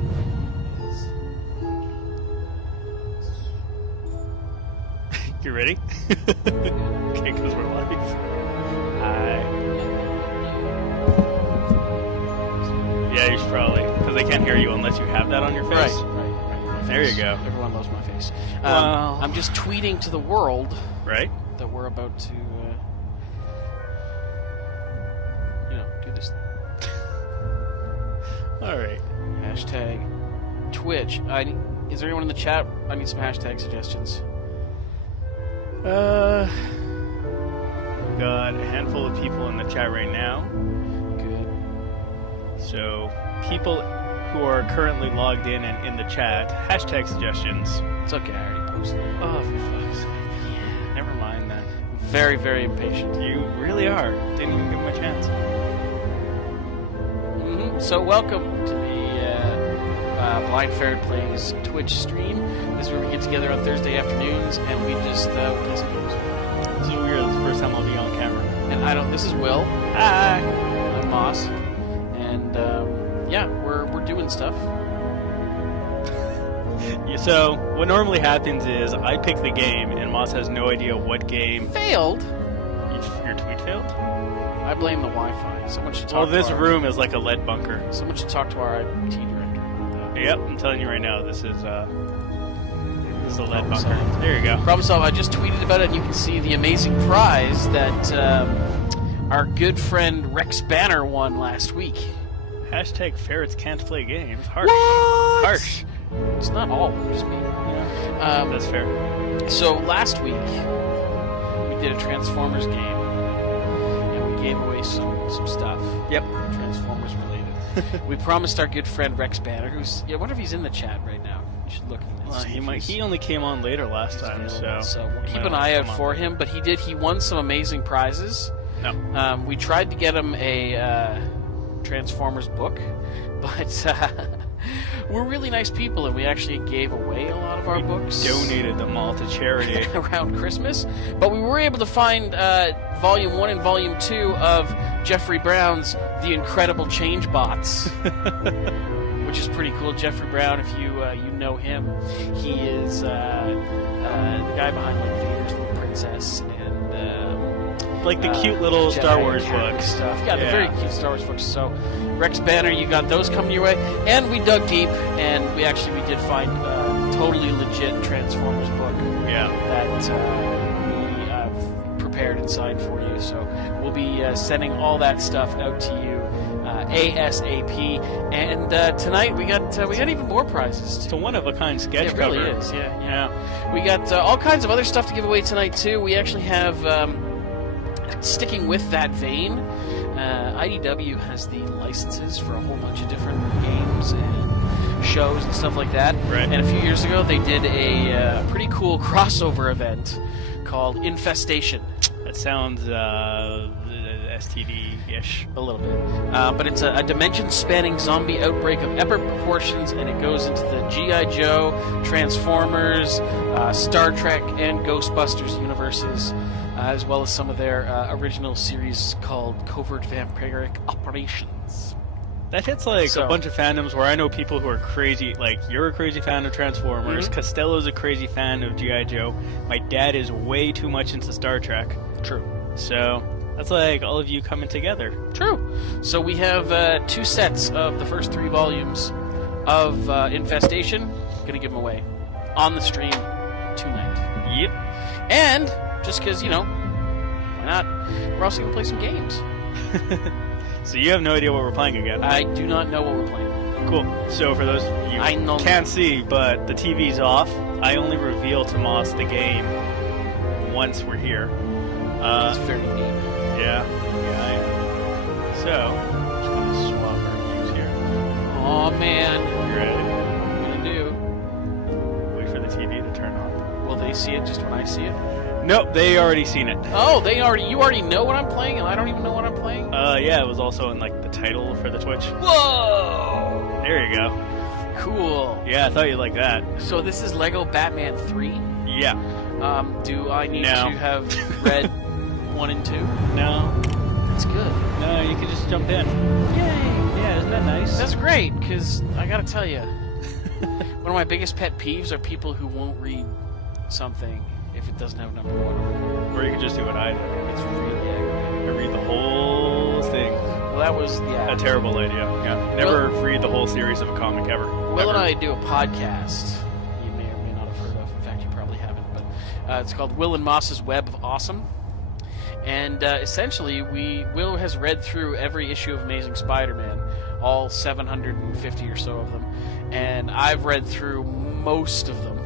that. You ready? Okay, because we're live. Yeah, you should probably, because they can't hear you unless you have that on your face. Right. There you go. Everyone loves my face. Well, I'm just tweeting to the world, right? that we're about to, do this. All right. Hashtag Twitch. Is there anyone in the chat? I need some hashtag suggestions. We've got a handful of people in the chat right now. Good. So, people who are currently logged in and in the chat, hashtag suggestions. It's okay, I already posted it. Oh, for fuck's sake. Yeah, never mind then. Very, very impatient. You really are. Didn't even give him a chance. So welcome to the Blind Ferret Plays Twitch stream. This is where we get together on Thursday afternoons and we just play some games. This is weird. It's the first time I'll be on camera. And this is Will. Hi. I'm Moss. And we're doing stuff. Yeah, so what normally happens is I pick the game and Moss has no idea what game. Failed. Your tweet failed? I blame the Wi-Fi. Someone should talk. Well, this room is like a lead bunker. Someone should talk to our IT director about that. Yep, I'm telling you right now, this is a lead bunker. There you go. Problem solved. I just tweeted about it, and you can see the amazing prize that our good friend Rex Banner won last week. Hashtag ferrets can't play games. Harsh. What? Harsh. It's not all, just me. Yeah, that's fair. So last week we did a Transformers game, and we gave away some stuff. Yep. Transformers related. We promised our good friend Rex Banner, who's I wonder if he's in the chat right now. You should look. He only came on later last time, so we'll keep an eye out for him. But he won some amazing prizes. No. We tried to get him a Transformers book, but we're really nice people, and we actually gave away a lot of our books. Donated them all to charity around Christmas. But we were able to find Volume 1 and Volume 2 of Jeffrey Brown's The Incredible Change Bots. Which is pretty cool. Jeffrey Brown, if you know him, he is the guy behind like Vader's Little Princess and like the cute little Jedi Star Wars Academy books. Stuff. Yeah, the very cute Star Wars books. So, Rex Banner, you got those coming your way, and we dug deep, and we did find a totally legit Transformers book. Yeah. That we prepared and signed for you. So we'll be sending all that stuff out to you. ASAP, and tonight we got even more prizes too. It's a one-of-a-kind sketch cover. It really is, yeah. We got all kinds of other stuff to give away tonight too. We actually have, sticking with that vein, IDW has the licenses for a whole bunch of different games and shows and stuff like that. Right. And a few years ago, they did a pretty cool crossover event called Infestation. That sounds STD-ish. A little bit. But it's a dimension-spanning zombie outbreak of epic proportions, and it goes into the G.I. Joe, Transformers, Star Trek, and Ghostbusters universes, as well as some of their original series called Covert Vampiric Operations. That hits a bunch of fandoms where I know people who are crazy, like you're a crazy fan of Transformers, Costello's a crazy fan of G.I. Joe, my dad is way too much into Star Trek. True. So that's like all of you coming together. True. So we have 2 sets of the first 3 volumes of Infestation. Gonna give them away on the stream tonight. Yep. And just because, why not? We're also gonna play some games. So you have no idea what we're playing again? I do not know what we're playing. Cool. So for those of you who can't see, but the TV's off, I only reveal to Moss the game once we're here. It's very neat. Yeah, I am. So, I'm just going to swap our views here. Oh man. You ready? What am I going to do? Wait for the TV to turn on. Will they see it just when I see it? Nope, they already seen it. Oh, you already know what I'm playing, and I don't even know what I'm playing? Yeah, it was also in, the title for the Twitch. Whoa! There you go. Cool. Yeah, I thought you'd like that. So this is Lego Batman 3? Yeah. Do I need to have read 1 and 2? No. That's good. No, you can just jump in. Yay! Yeah, Isn't that nice? That's great, because I gotta tell you, one of my biggest pet peeves are people who won't read something if it doesn't have number 1 on it. Or you could just do what I did. It's really aggravating. I read the whole thing. Well, that was, a terrible idea. Yeah. Never read the whole series of a comic ever. Will and I do a podcast you may or may not have heard of. In fact, you probably haven't. But it's called Will and Moss's Web of Awesome. And essentially, Will has read through every issue of Amazing Spider-Man, all 750 or so of them, and I've read through most of them.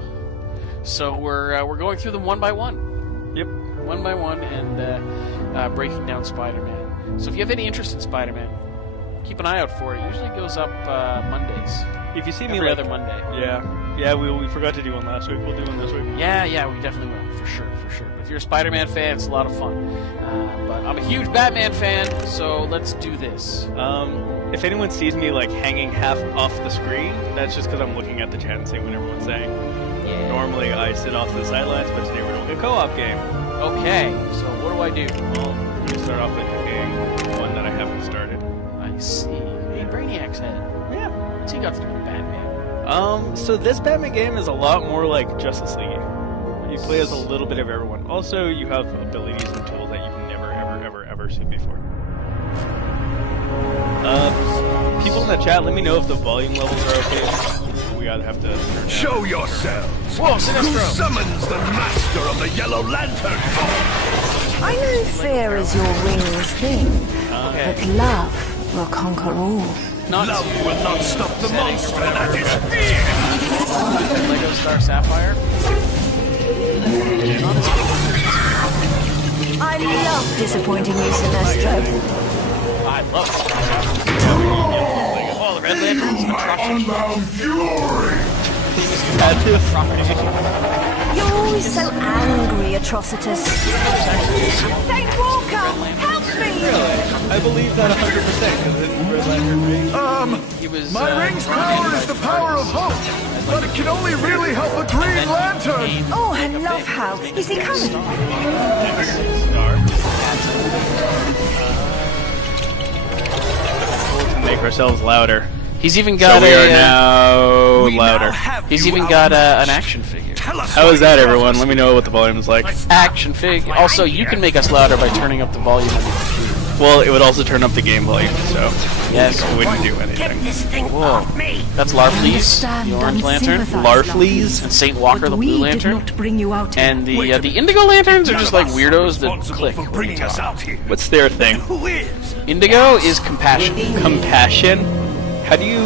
So we're going through them one by one. Yep. One by one, and breaking down Spider-Man. So if you have any interest in Spider-Man, keep an eye out for it. It usually goes up Mondays. If you see me every other Monday. Yeah, we forgot to do one last week. We'll do one this week. Yeah, we definitely will, for sure. But if you're a Spider-Man fan, it's a lot of fun. But I'm a huge Batman fan, so let's do this. If anyone sees me like hanging half off the screen, that's just because I'm looking at the chat and seeing what everyone's saying. Yeah. Normally I sit off to the sidelines, but today we're doing a co-op game. Okay, so what do I do? Well, we start off with picking one that I haven't started. I see. Hey, Brainiac's head. Yeah. What's he got to do with Batman? So this Batman game is a lot more like Justice League. You play as a little bit of everyone. Also, you have abilities and tools that you've never, ever seen before. People in the chat, let me know if the volume levels are okay. We gotta have to turn down. Show yourselves! Whoa, Sinestro! Who summons the master of the Yellow Lantern? I know fear is your wings thing, but love will conquer all. Love will not stop the monster that is fear! Lego Star Sapphire? I love disappointing you, Sinestro. I love Star Sapphire. Oh, the Red Lanterns? Unbound fury! You're always so angry, Atrocitus. Saint Walker, help me! Really? I believe that 100% because it's Red Lantern, right? He was, My ring's power is the power of hope, but it can only really help a Green Lantern! Oh, I love how. Is he coming? To make ourselves louder. He's even got So we are now louder. He's even got an action figure. How is that, everyone? Let me know what the volume is like. Action figure. Also, you can make us louder by turning up the volume on your computer. Well, it would also turn up the game volume, so Yes. it wouldn't do anything. Whoa. That's Larfleeze, the Orange Lantern. Larfleeze? And Saint Walker, the Blue Lantern. Bring you out And the Indigo Lanterns are just like weirdos that click. For bringing us out here. What's their thing? Who is? Indigo is compassion. Compassion? How do you...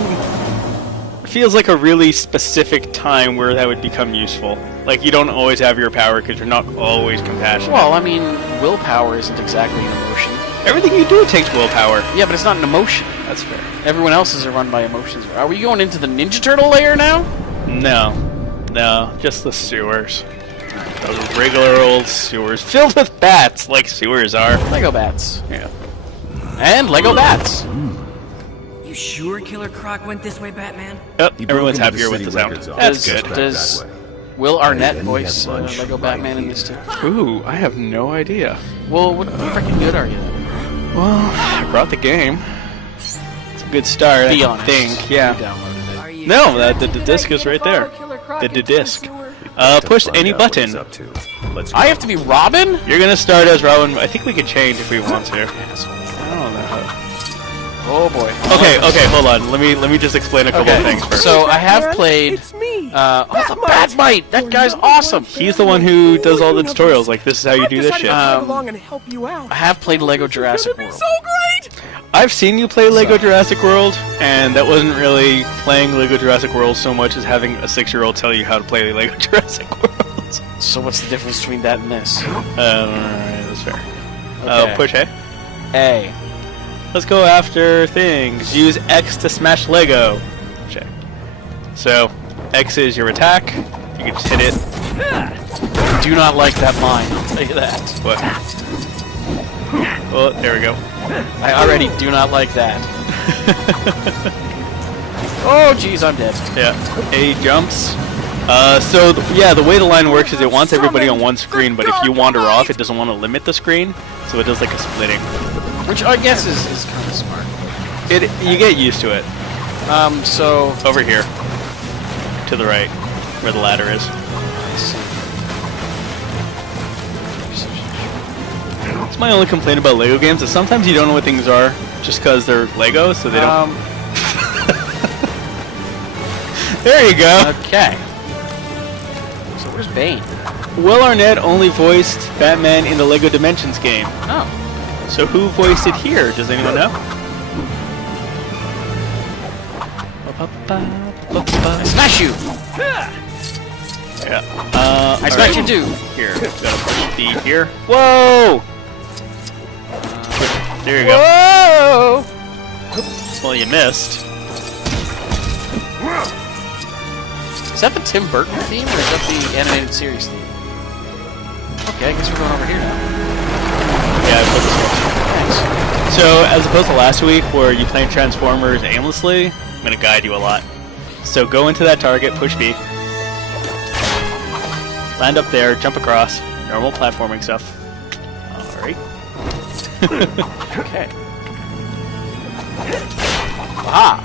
It feels like a really specific time where that would become useful. Like, you don't always have your power because you're not always compassionate. Well, I mean, willpower isn't exactly an emotion. Everything you do takes willpower. Yeah, but it's not an emotion. That's fair. Everyone else's are run by emotions. Are we going into the Ninja Turtle layer now? No. Just the sewers. Those regular old sewers filled with bats, like sewers are. Lego bats. Yeah. And Lego bats. You sure Killer Croc went this way, Batman? Yep, everyone's happier with the sound. That's good. Does Will Arnett voice Lego Batman in this too? Ooh, I have no idea. Well, what freaking good are you then? Well, I brought the game. It's a good start, Be I honest. think. Yeah. You downloaded it. No, the disc is right there. The disc. Push any button. I have to be Robin? You're gonna start as Robin. I think we can change if we want to. Asshole. I don't know. Oh boy. Okay, hold on. Let me just explain a couple of things first. So I have played. It's me. Oh, the Batmite! That guy's awesome. He's the one who does all the tutorials. Like, this is how you do this shit. along and help you out. I have played Lego Jurassic World. So great! I've seen you play Lego Jurassic World, and that wasn't really playing Lego Jurassic World so much as having a 6-year-old tell you how to play Lego Jurassic World. So what's the difference between that and this? That's fair. Okay. Push A. A. Let's go after things. Use X to smash Lego. Check. So, X is your attack. You can just hit it. Do not like that line, I'll tell you that. What? Oh, there we go. I already do not like that. Oh, jeez, I'm dead. Yeah. A jumps. The way the line works is it wants everybody on one screen, but if you wander off, it doesn't want to limit the screen, so it does like a splitting. Which I guess is kind of smart. You get used to it. So Over here. To the right. Where the ladder is. That's my only complaint about Lego games, is sometimes you don't know what things are just because they're Lego, so they don't... There you go! Okay. So where's Bane? Will Arnett only voiced Batman in the Lego Dimensions game. Oh. So who voiced it here? Does anyone know? I smash you! Yeah. I smash you too! Here, gotta push B here. Whoa! There you go. Whoa! Well, you missed. Is that the Tim Burton theme, or is that the animated series theme? Okay, I guess we're going over here now. Yeah, I put this one. Thanks. So, as opposed to last week, where you playing Transformers aimlessly, I'm gonna guide you a lot. So go into that target, push B. Land up there, jump across. Normal platforming stuff. Alright. Okay. Aha!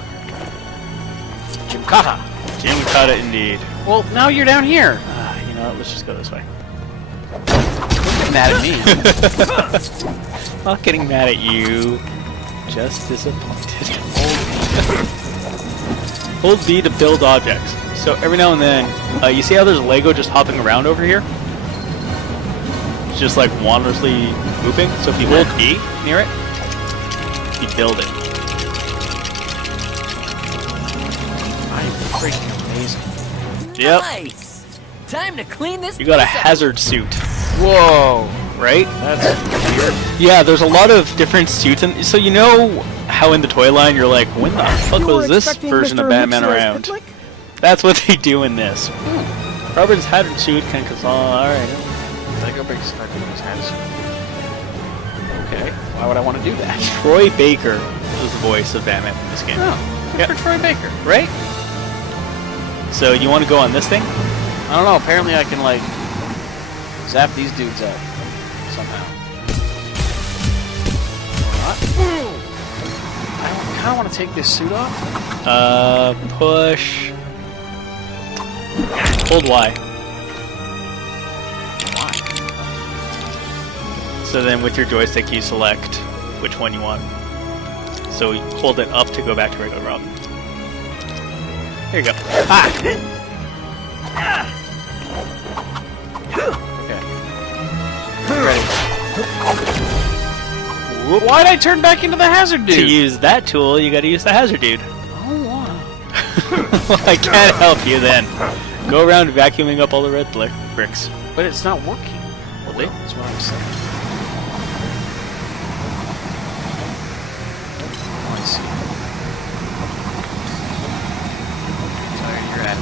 Gymkata. Gymkata indeed. Well, now you're down here. You know what, let's just go this way. Don't get mad at me. Not getting mad at you. Just disappointed. Hold B to build objects. So every now and then, you see how there's Lego just hopping around over here? It's just like wondrously moving. So if you hold B near it, you build it. I'm freaking amazing. Yep. Nice. Time to clean this. You got a place up. hazard suit, Whoa! right? That's weird. Yeah, there's a lot of different suits, and so you know how in the toy line you're like, when the fuck was this version of Batman around? That's what they do in this. Robert's hazard suit can alright. Lego brings his hands. Okay, why would I want to do that? Troy Baker was the voice of Batman in this game. Oh, good for Troy Baker. Right? So you want to go on this thing? I don't know, apparently I can, like, zap these dudes out. Somehow. Or not. I kind of want to take this suit off. Push. Hold Y. Why? So then with your joystick you select which one you want. So you hold it up to go back to regular Robin. There you go. Ah! Okay. Ready. Why'd I turn back into the hazard dude? To use that tool, you gotta use the hazard dude. Oh, wow. Well, I can't help you then. Go around vacuuming up all the red bricks. But it's not working. Well, That's what I'm saying. Oh, I see. Sorry, you're at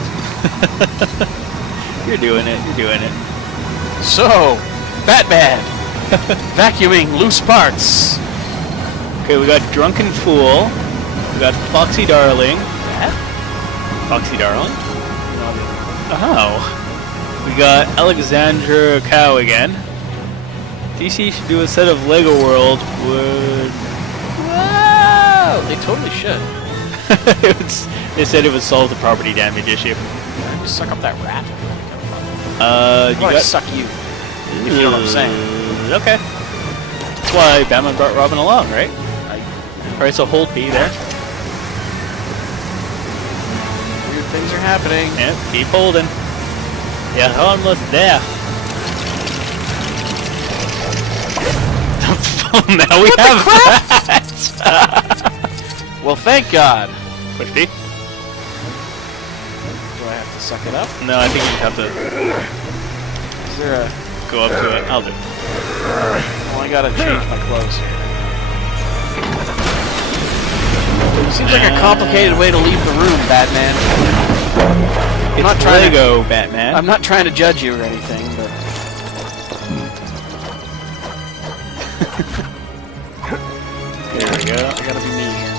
it. You're doing it. You're doing it. So, Batman! Vacuuming loose parts. Okay, we got Drunken Fool. We got Foxy Darling. That? Foxy Darling? Oh. We got Alexandra Cow again. DC should do a set of Lego World would... Whoa! They totally should. They said it would solve the property damage issue. Just suck up that rat. You I got... suck you. If you know what I'm saying. Okay. That's why Batman brought Robin along, right? Alright, so hold B there. Weird things are happening. Yep, keep holding. You're almost there. Now we have that! Well, thank God. Push B? Do I have to suck it up? No, I think you just have to Is there a... go up to it. I'll do it. Well, I gotta change my clothes here. Seems like a complicated way to leave the room, Batman. It's not trying Lego, Batman. I'm not trying to judge you or anything, but... There we go. I gotta be me here.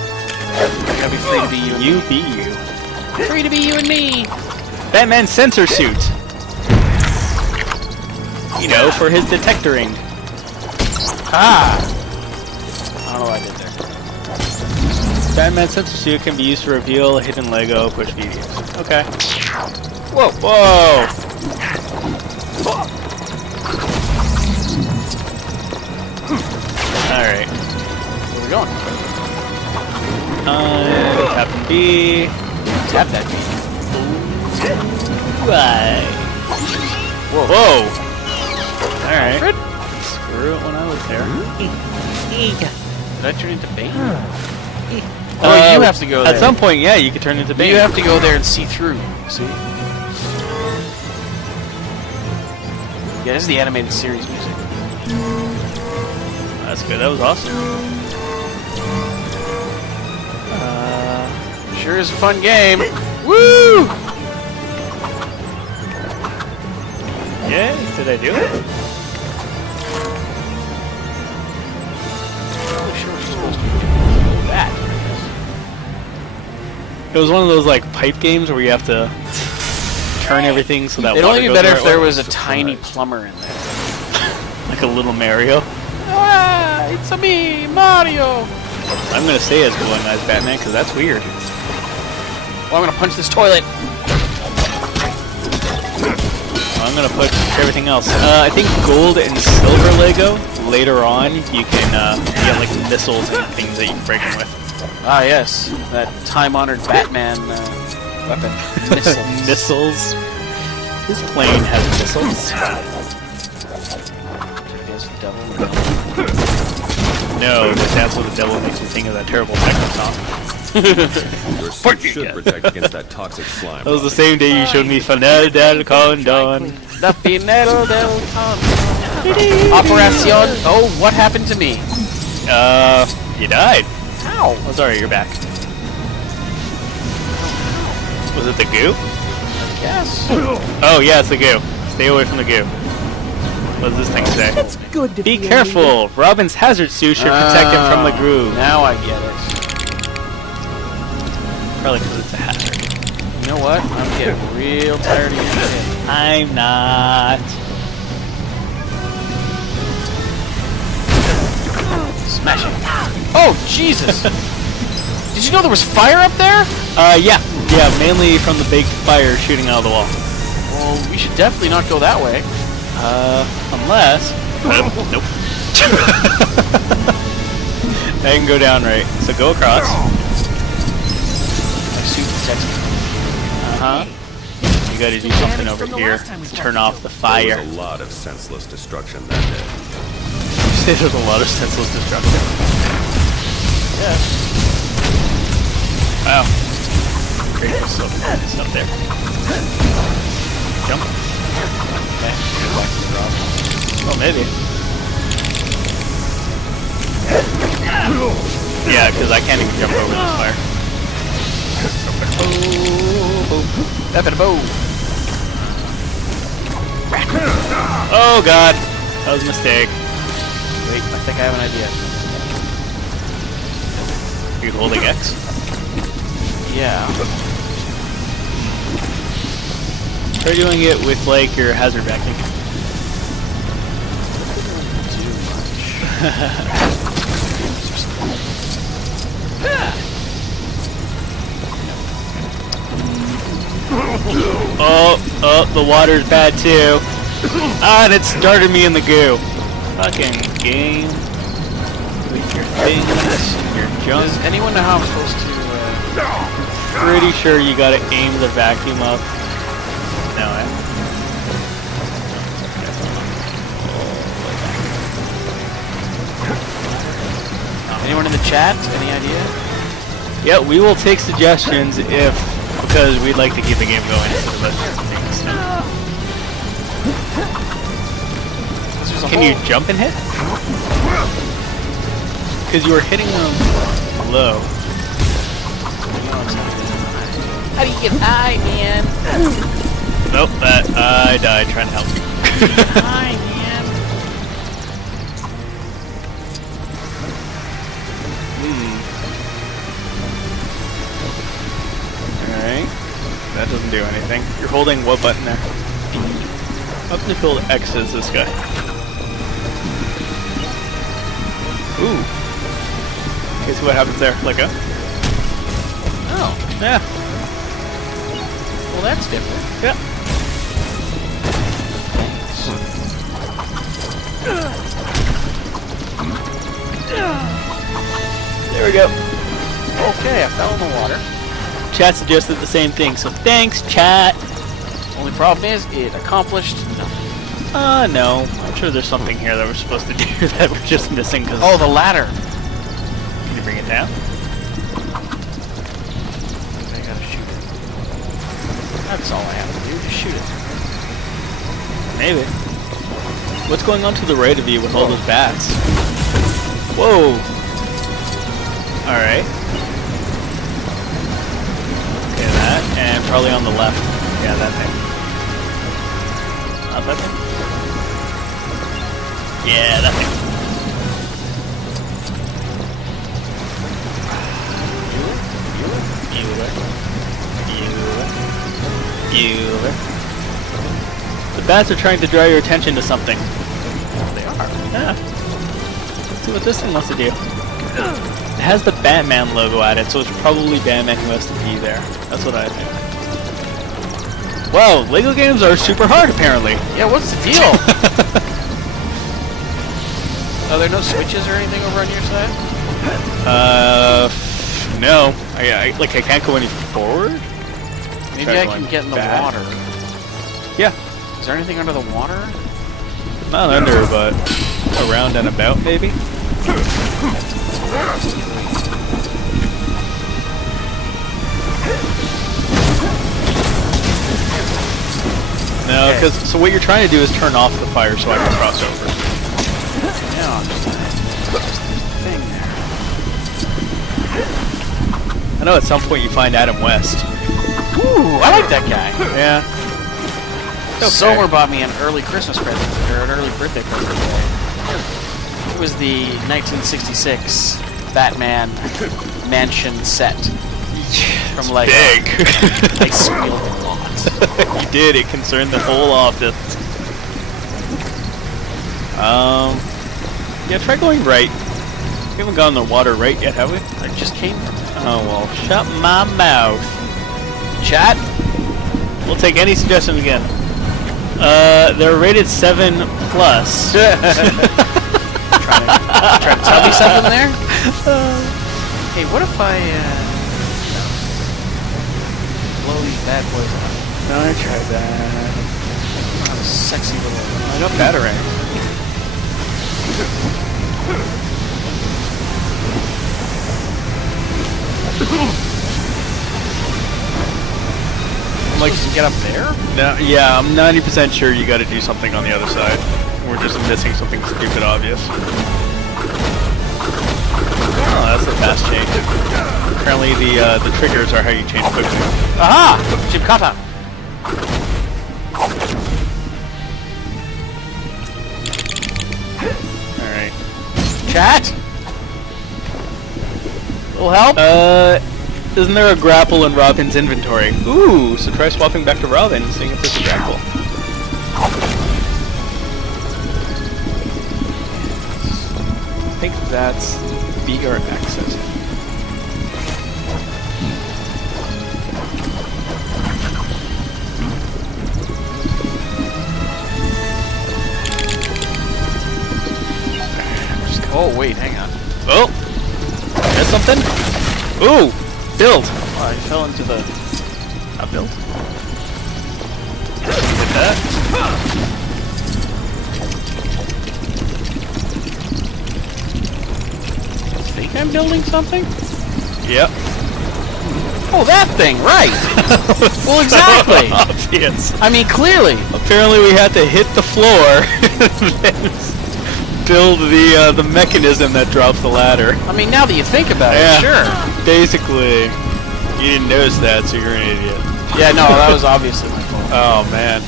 I gotta be free to be you. You be you. Free to be you and me! Batman sensor suit. You know, for his detectoring. Ah! I don't know what I did there. Batman sensor suit can be used to reveal hidden Lego push videos. Okay. Whoa, whoa! Alright. Where we going? Captain B. Tap that B. Right. Whoa. Whoa! Alright. Alfred? Screw it when I was there. Did I turn into Bane? Oh, you have to go there. At some point, yeah, you could turn into Bane. You have to go there and see through. See? Yeah, this is the animated series music. That's good. That was awesome. Sure is a fun game. Woo! Yeah, did I do it? Oh, sure, we're supposed to be doing that. It was one of those like pipe games where you have to turn everything so that It'd water only be goes better the if right there way. was a tiny plumber in there. Like a little Mario. Ah, it's a me, Mario. I'm gonna say as going as Batman because that's weird. Well, I'm gonna punch this toilet. I'm gonna put everything else. I think gold and silver Lego. Later on, you can get like missiles and things that you can break them with. Ah, yes, that time-honored Batman weapon. Missiles. Missiles. His plane has missiles. Yes, the devil. No, that's what the devil makes me think of that terrible techno song. Your suit should protect against that toxic slime. That was the same day you showed me Fanel del Condon. The Pinero del Condon. Operacion. Oh, what happened to me? You died. Ow. Oh, sorry, you're back. Was it the goo? Yes. Oh, yeah, it's the goo. Stay away from the goo. What does this thing say? It's good to Be feel careful! Robin's hazard suit should protect him from the goo. Now I get it. Probably because it's a hazard. You know what? I'm getting real tired of your shit. I'm not. Smash it. Oh, Jesus! Did you know there was fire up there? Yeah. Yeah, mainly from the big fire shooting out of the wall. Well, we should definitely not go that way. Unless... nope. I can go down right. So go across. My suit protects me. Uh-huh. You gotta do something over here to turn off the There fire. was a lot of senseless destruction that day. You say there's a lot of senseless destruction. Yes. Wow. Great stuff there. Jump. Okay. Go back to the drop. Oh, maybe. Yeah, because I can't even jump over this fire. Oh god, that was a mistake. Wait, I think I have an idea. Are you holding X? Yeah. Try doing it with like your hazard vacuum. Oh, the water's bad too. And it started me in the goo. Fucking game. With your things, your junk. Does anyone know how I'm supposed to, Pretty sure you gotta aim the vacuum up. No, anyone in the chat? Any idea? yeah, we will take suggestions because we'd like to keep the game going instead of letting things. Can you jump and hit? Because you were hitting them low. How do you get high, man? Nope, I died trying to help you. High, man. Alright. That doesn't do anything. You're holding what button there? Up to field X is this guy. Ooh. Okay, see what happens there. Let go. Oh. Yeah. Well, that's different. Yeah. There we go. Okay, I fell in the water. Chat suggested the same thing, so thanks, chat. Only problem is, it accomplished nothing. No. I'm sure there's something here that we're supposed to do that we're just missing because... Oh, the ladder. Can you bring it down? I gotta shoot it. That's all I have to do, just shoot it. Maybe. What's going on to the right of you with all those bats? Whoa! Alright. Okay, that. And probably on the left. Yeah, that thing. Not that thing? Yeah, that thing. Bueller. The bats are trying to draw your attention to something. They are. Yeah. Let's see what this thing wants to do. It has the Batman logo at it, so it's probably Batman who has to be there. That's what I think. Wow, Lego games are super hard apparently. Yeah, what's the deal? Are there no switches or anything over on your side? No. I can't go any forward? Maybe I can get in the water. Yeah. Is there anything under the water? Not under, but around and about, maybe? No, because so what you're trying to do is turn off the fire so I can cross over. Yeah, there's a thing there. I know at some point you find Adam West. Ooh, I like that guy. Yeah. Okay. Somer bought me an early Christmas present, or an early birthday present today. It was the 1966 Batman mansion set from Lego. Big. I squealed a lot. You did. It concerned the whole office. Yeah, try going right. We haven't gone in the water right yet, have we? I just came from it. Oh well, shut my mouth. Chat? We'll take any suggestions again. They're rated 7+. Trying to tell me something there? Hey, what if I blow these bad boys up? No, I tried that. Oh, sexy little. I got batarang. I'm like, you get up there? No, yeah, I'm 90% sure you got to do something on the other side. We're just missing something stupid obvious. Oh, that's the fast change. Apparently the triggers are how you change quickly. Aha! Chipkata! Alright. Chat? Little help? Isn't there a grapple in Robin's inventory? Ooh, so try swapping back to Robin and seeing if there's a grapple. I think that's B or X. Oh, wait, hang on. Oh! There's something? Ooh! Build! Oh, I fell into the... Not build. Hit that. I think I'm building something? Yep. Oh, that thing, right! Well, exactly! Obvious. I mean, clearly! Apparently we had to hit the floor and build the mechanism that drops the ladder. I mean, now that you think about it, sure. Basically, you didn't notice that, so you're an idiot. Yeah, no, that was obviously my fault. Oh man.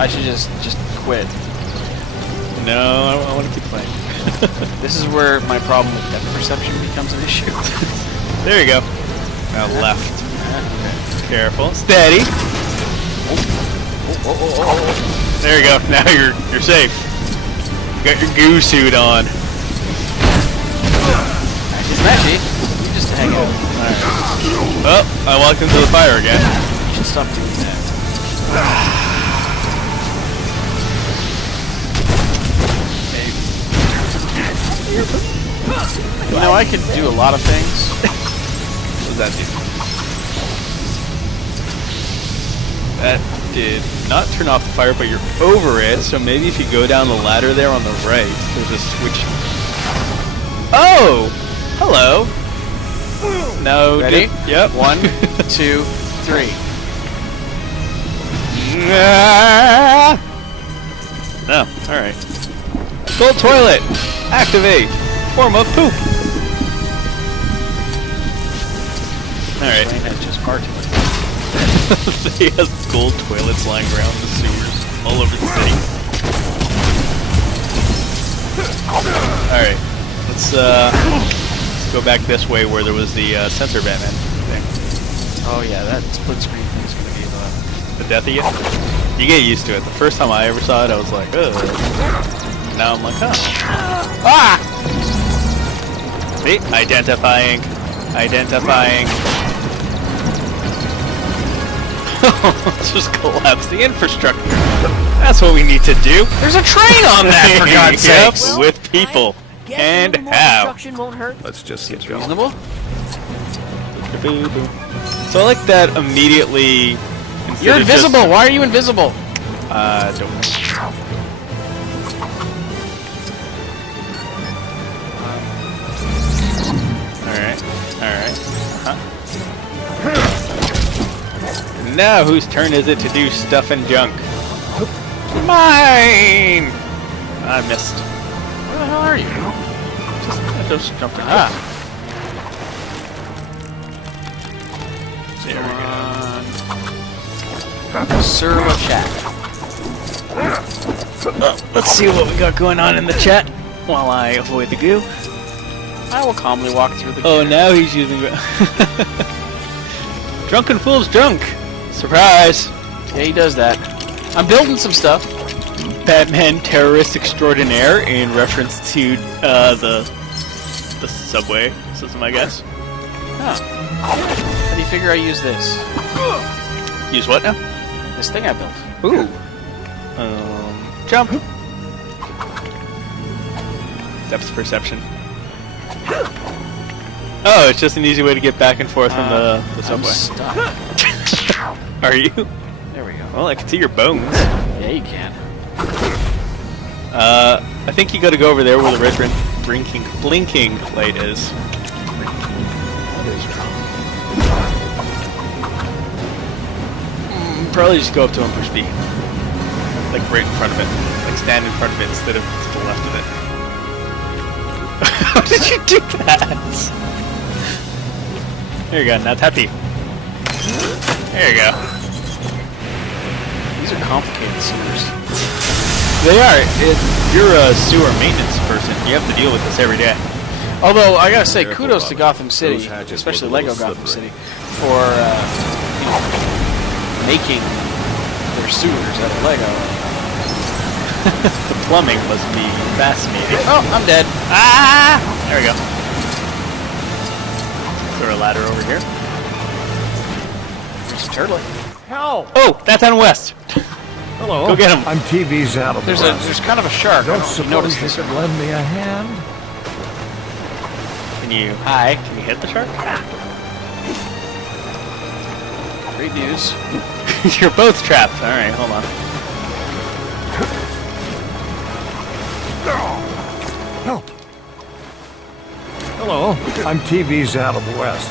I should just quit. No, I want to keep playing. This is where my problem with depth perception becomes an issue. There you go. Now left. Okay. Careful. Steady. There you go. Now you're safe. You got your goo suit on. Magic. You just hang out. Alright. Oh, I walked into the fire again. You should stop doing that. You know, I can do a lot of things. What does that do? That did not turn off the fire, but you're over it, so maybe if you go down the ladder there on the right, there's a switch. Oh! Hello! No, Ready? Yep. 1, 2, 3. No, alright. Gold toilet! Activate! Form of poop! Alright. That's just far too much. They have gold toilets lying around the sewers all over the city. Alright. Let's go back this way where there was the sensor Batman thing. Oh yeah, that split screen thing's gonna be The death of you? You get used to it. The first time I ever saw it, I was like, ugh. Now I'm like, oh. Ah! See? Identifying. Identifying. Let's just collapse the infrastructure. That's what we need to do. There's a train on that, for God's Yep, sakes! with people. And how? Won't hurt. Let's just get going. Reasonable? So I like that immediately. You're invisible! Why are you invisible? Don't know. Alright. Alright. Now whose turn is it to do stuff and junk? Mine! I missed. Where the hell are you? I just jumped in. There we go. Sir Chat. Let's see what we got going on in the chat while I avoid the goo. I will calmly walk through the Oh, now he's using Drunken Fool's drunk! Surprise! Yeah, he does that. I'm building some stuff. Batman terrorist extraordinaire in reference to the subway system, I guess. Huh. How do you figure I use this? Use what now? This thing I built. Ooh. Jump. Depth perception. Oh, it's just an easy way to get back and forth from the subway. I'm stuck. Are you? There we go. Well, I can see your bones. Yeah, you can. I think you gotta go over there where the red blinking light is. Probably just go up to him for speed. Like right in front of it. Like stand in front of it instead of to the left of it. How did you do that? There you go, now tappy. There you go. These are complicated sewers. They are. You're a sewer maintenance person. You have to deal with this every day. Although, I gotta say, Careful, kudos to Bobby. Gotham City, Those hatches especially look a Lego little Gotham slippery. City, for making their sewers out of Lego. The plumbing must be fascinating. Oh, I'm dead. Ah! There we go. Throw a ladder over here. There's a turtle. Help! Oh, that's on West. Hello. Go get him. I'm TV's out of the West. There's kind of a shark. I Don't don't know if you suppose noticed you this. could lend me a hand? Can you hit the shark? Great news. You're both trapped. Alright, hold on. Help! Hello. I'm TV's out of the West.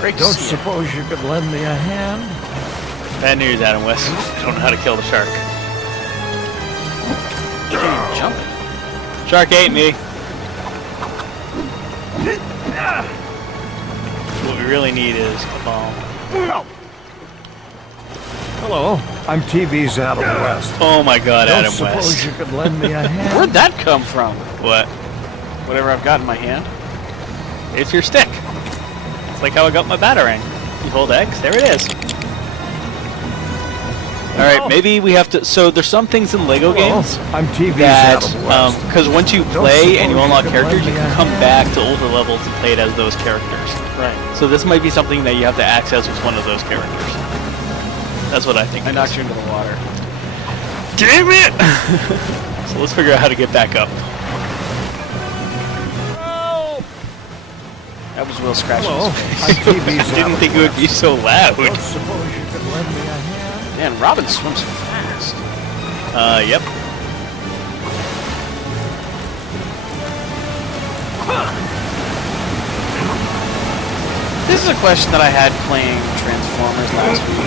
Great to Don't see you. suppose you could lend me a hand? Bad news, Adam West. I don't know how to kill the shark. You can't even jump it. Shark ate me. What we really need is a bomb. Help! Hello. I'm TV's out of the West. Oh my god, Don't Adam suppose West. you could lend me a hand? Where'd that come from? What? Whatever I've got in my hand. It's your stick. It's like how I got my batarang. You hold X, there it is. Alright, maybe we have to... So there's some things in Lego games I'm TV's that... out of the West. Because once you Don't play and suppose you you unlock could characters, lend you me can a come hand? back to older levels and play it as those characters. Right. So this might be something that you have to access with one of those characters. That's what I think. I knocked you into the water. Damn it! So let's figure out how to get back up. That was Will scratching Hello, his face. I'm TV's I didn't think it would be so loud. Don't suppose you could lend me a hand? Man, Robin swims fast. Yep. This is a question that I had playing Transformers last week.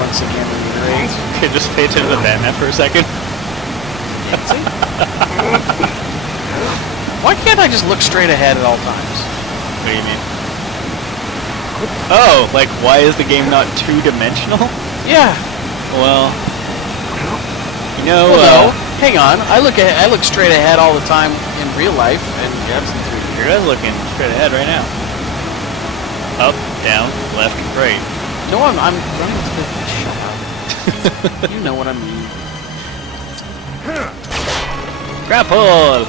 Once again, reiterate. Okay, just pay attention to Batman for a second. Why can't I just look straight ahead at all times? What do you mean? Oh, like why is the game not two-dimensional? Yeah. Well, you know, Well, no. Hang on. I look straight ahead all the time in real life, and you're looking straight ahead right now. Up, down, left, right. no, I'm running to the. Shut up. You know what I mean. Grapple!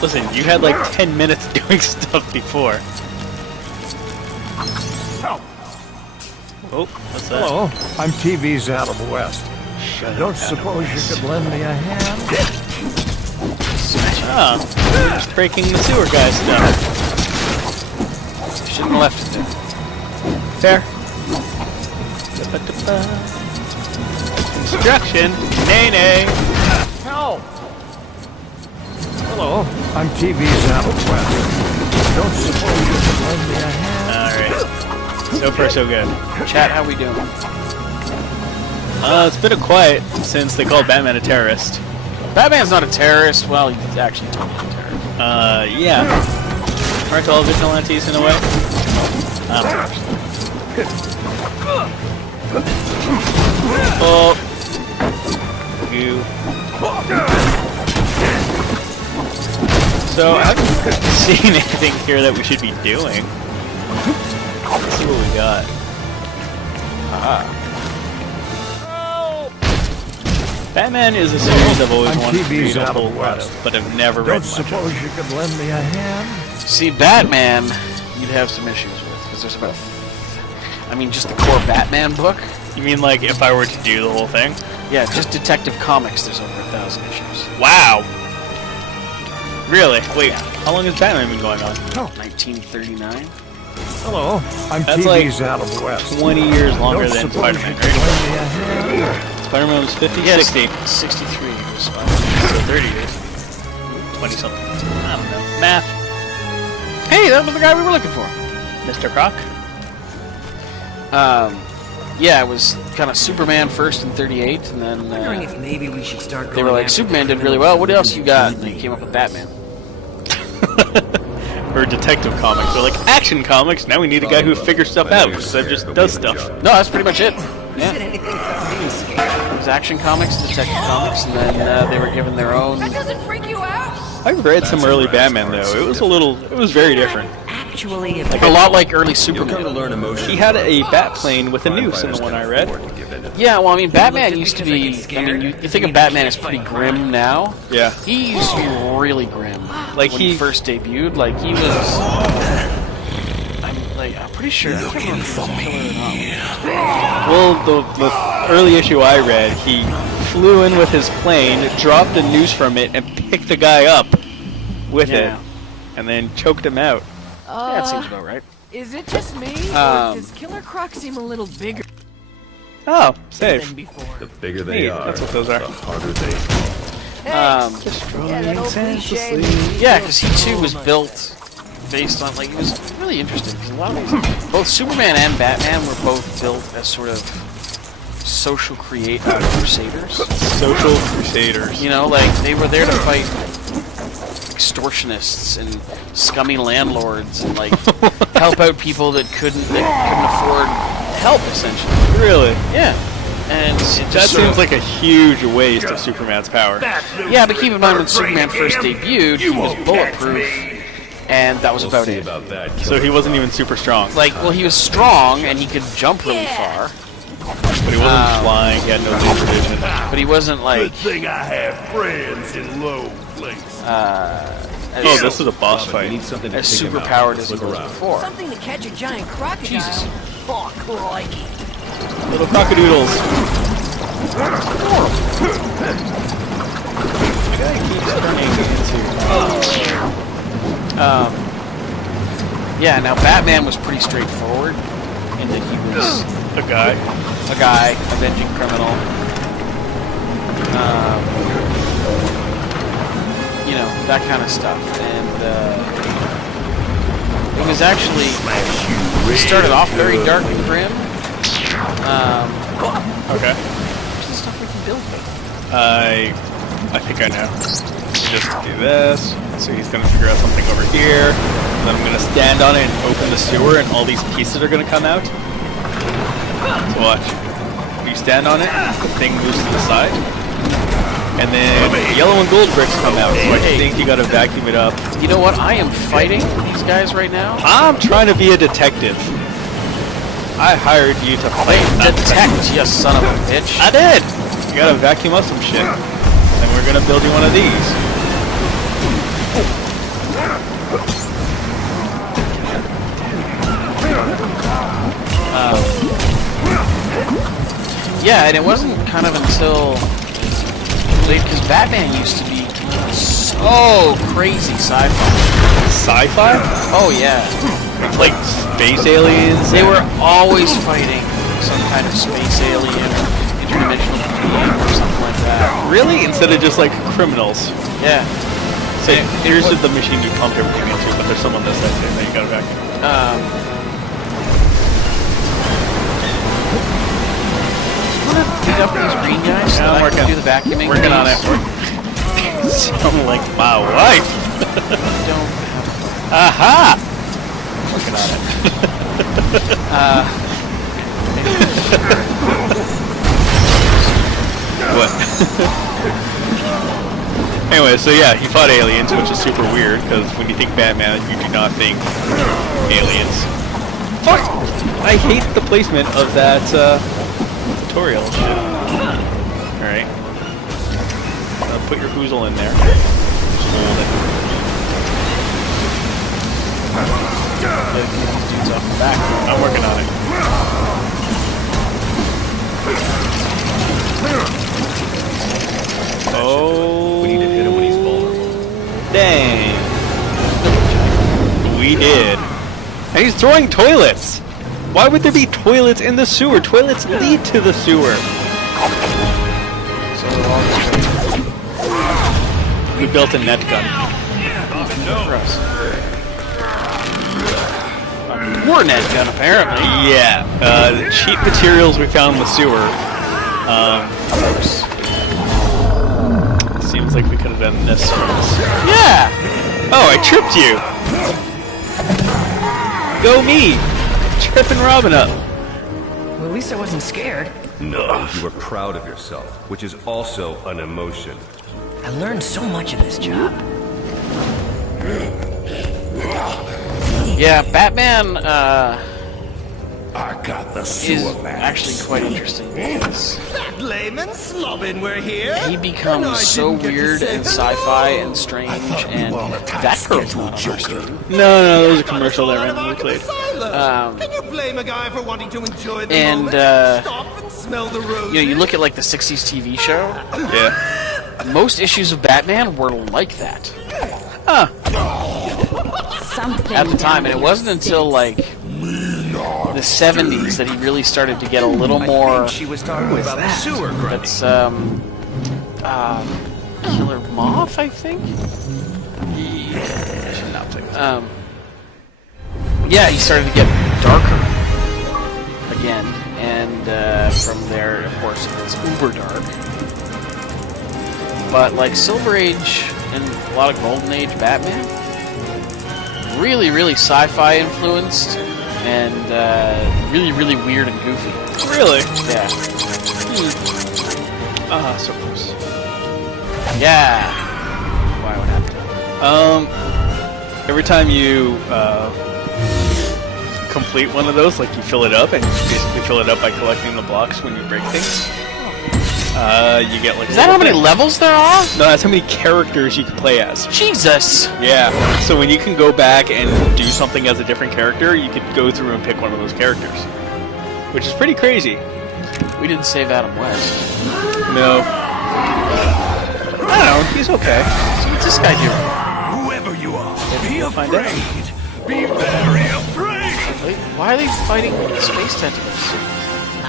Listen, you had like 10 minutes doing stuff before. Oh, what's that? Hello, I'm TV's out of West. Shut Don't up, suppose you Adam. could lend me a hand? Ah, just breaking the sewer guy stuff. Shouldn't have left it there. Fair. Construction. Nay nay. Help! Hello, I'm TV's out of West. Don't suppose you could lend me a hand? Alright. So far so good. Chat, how we doing? It's been a quiet since they called Batman a terrorist. Batman's not a terrorist. Well, he's actually totally a terrorist. Yeah. Aren't all vigilantes in a way? Oh. Goo. So, I haven't seen anything here that we should be doing. Let's see what we got. Batman is a series I've always I'm wanted to TV's read a out of whole lot West. of, but I've never read Don't much of. suppose you could lend me a hand? See, Batman, you'd have some issues with because there's about. I mean, just the core Batman book. You mean like if I were to do the whole thing? Yeah, just Detective Comics. There's over 1,000 issues. Wow. Really? Wait, how long has Batman been going on? 1939. Hello, I'm That's like TV's out of West. 20 years longer Don't than suppose Spider-Man, you could right? lend me a hand? Spider-Man was 50, Yes, 60. 63 was So 30 years. 20-something. I don't know. Math. Hey, that was the guy we were looking for. Mr. Croc? Yeah, it was kind of Superman first in 38, and then Wondering if maybe we should start. they were going like, after Superman did really criminals well. What who else live you in got? the And they came up with Batman. Or Detective Comics. They're like, Action Comics, now we need a guy who figures stuff out instead of just does stuff. No, that's pretty much it. Yeah, Said anything about being scared. it was Action Comics, Detective Comics, and then they were given their own. doesn't freak you out? I read some early Batman, though. It was very different. Actually, Like a lot like early You'll come to Superman. learn emotion. He had a bat plane with a noose in the one I read. Yeah, well, I mean, Batman used to be. I mean, you think of Batman as pretty grim now. Yeah. He used to be really grim. Like when he first debuted, like he was. I'm pretty sure. I can't remember if he was a killer or not. Well, the early issue I read, he flew in with his plane, dropped a noose from it, and picked a guy up with Yeah. it, and then choked him out. Yeah, that seems about right. Is it just me, or does Killer Croc seem a little bigger Oh, than save. before? The bigger they Neat, are, that's what those are. the harder they Yeah, that old cliche. Yeah, because he too was built based on it was really interesting because a lot of these, both Superman and Batman were both built as sort of social crusaders. Social Crusaders. You know, like they were there to fight extortionists and scummy landlords and like help out people that couldn't afford help essentially. Really? Yeah. And That seems like a huge waste of Superman's power. yeah, but keep in mind when Superman first debuted, he was bulletproof, and that was We'll about see it. about that. So he wasn't even super strong. Like, well, he was strong and he could jump really far, But he wasn't flying, he had no laser vision. but he wasn't like Thing I have friends in low places. Oh, this is a boss We fight. need something to as take him super out. powered Let's as he look was around. before. Something to catch a giant crocodile. Jesus. Oh, crikey. Little crocodiles. Yeah, now Batman was pretty straightforward in that he was A guy. a guy, avenging criminal. You know, that kind of stuff. And it was actually, it started off very dark and grim. Okay. Where's the stuff we can build with? I think I know. Just do this. So he's gonna figure out something over here. Then I'm gonna stand on it and open the sewer, and all these pieces are gonna come out. So watch. You stand on it, the thing moves to the side, and then yellow and gold bricks come out. So I think you gotta vacuum it up. You know what? I am fighting these guys right now. I'm trying to be a detective. I hired you to fight. not Detect, you son of a bitch. I did! You gotta vacuum up some shit. And we're gonna build you one of these. Yeah, and it wasn't kind of until late, because Batman used to be so crazy sci-fi. Sci-fi? Oh yeah. Like space aliens? They were always fighting some kind of space alien or interdimensional being or something like that. Really? Instead of just like criminals. Yeah. So here's the machine you pump everything into, but there's someone that says it that you gotta vacuum. Want to dig up these green guys so Yeah, that I working. can do the vacuuming? Working on it. Sound like my wife. Don't. Aha! Working on it. What? Anyway, so yeah, he fought aliens, which is super weird, because when you think Batman, you do not think aliens. Fuck! I hate the placement of that tutorial shit. Alright. Put your foozle in there. Just hold it. Get these dudes off the back. I'm working on it. Oh. We need to hit him when he's vulnerable. Dang. We did. And he's throwing toilets. Why would there be toilets in the sewer? Toilets lead to the sewer. So they're all just We built a net gun. for us. More net gun, apparently. Yeah. The cheap materials we found in the sewer. Seems like we could have done this first. Yeah! Oh, I tripped you! Go me! Tripping Robin up. Well, at least I wasn't scared. No, you were proud of yourself, which is also an emotion. I learned so much in this job. Yeah, Batman, I got the is sewer man. actually quite interesting because Layman Slobbin, we're here. he becomes so weird and sci-fi and strange, and that girl's not on our screen. No, there was a commercial that randomly played. Can you blame a guy for wanting to enjoy the and, moment? Stop and smell the roses. You know, you look at like the 60s TV show, Yeah. most issues of Batman were like that Something at the time, and it wasn't until like the 70s that he really started to get a little more. She was talking about the sewer grunting. It's Killer Moth, I think. I should not play this. Yeah, he started to get darker again, and from there, of course, it's uber dark. But like Silver Age and a lot of Golden Age Batman, really, really sci-fi influenced, and really, really weird and goofy. Really? Yeah. So close. Yeah. Why would happen? Every time you complete one of those, like you fill it up, and you basically fill it up by collecting the blocks when you break things. You get like. Is that how many levels there are? No, that's how many characters you can play as. Jesus. Yeah. So when you can go back and do something as a different character, you could go through and pick one of those characters, which is pretty crazy. We didn't save Adam West. No. I don't know. He's okay. So what's this guy doing? Whoever you are, be Find out. afraid. Be very afraid. Wait, why are they fighting space tentacles?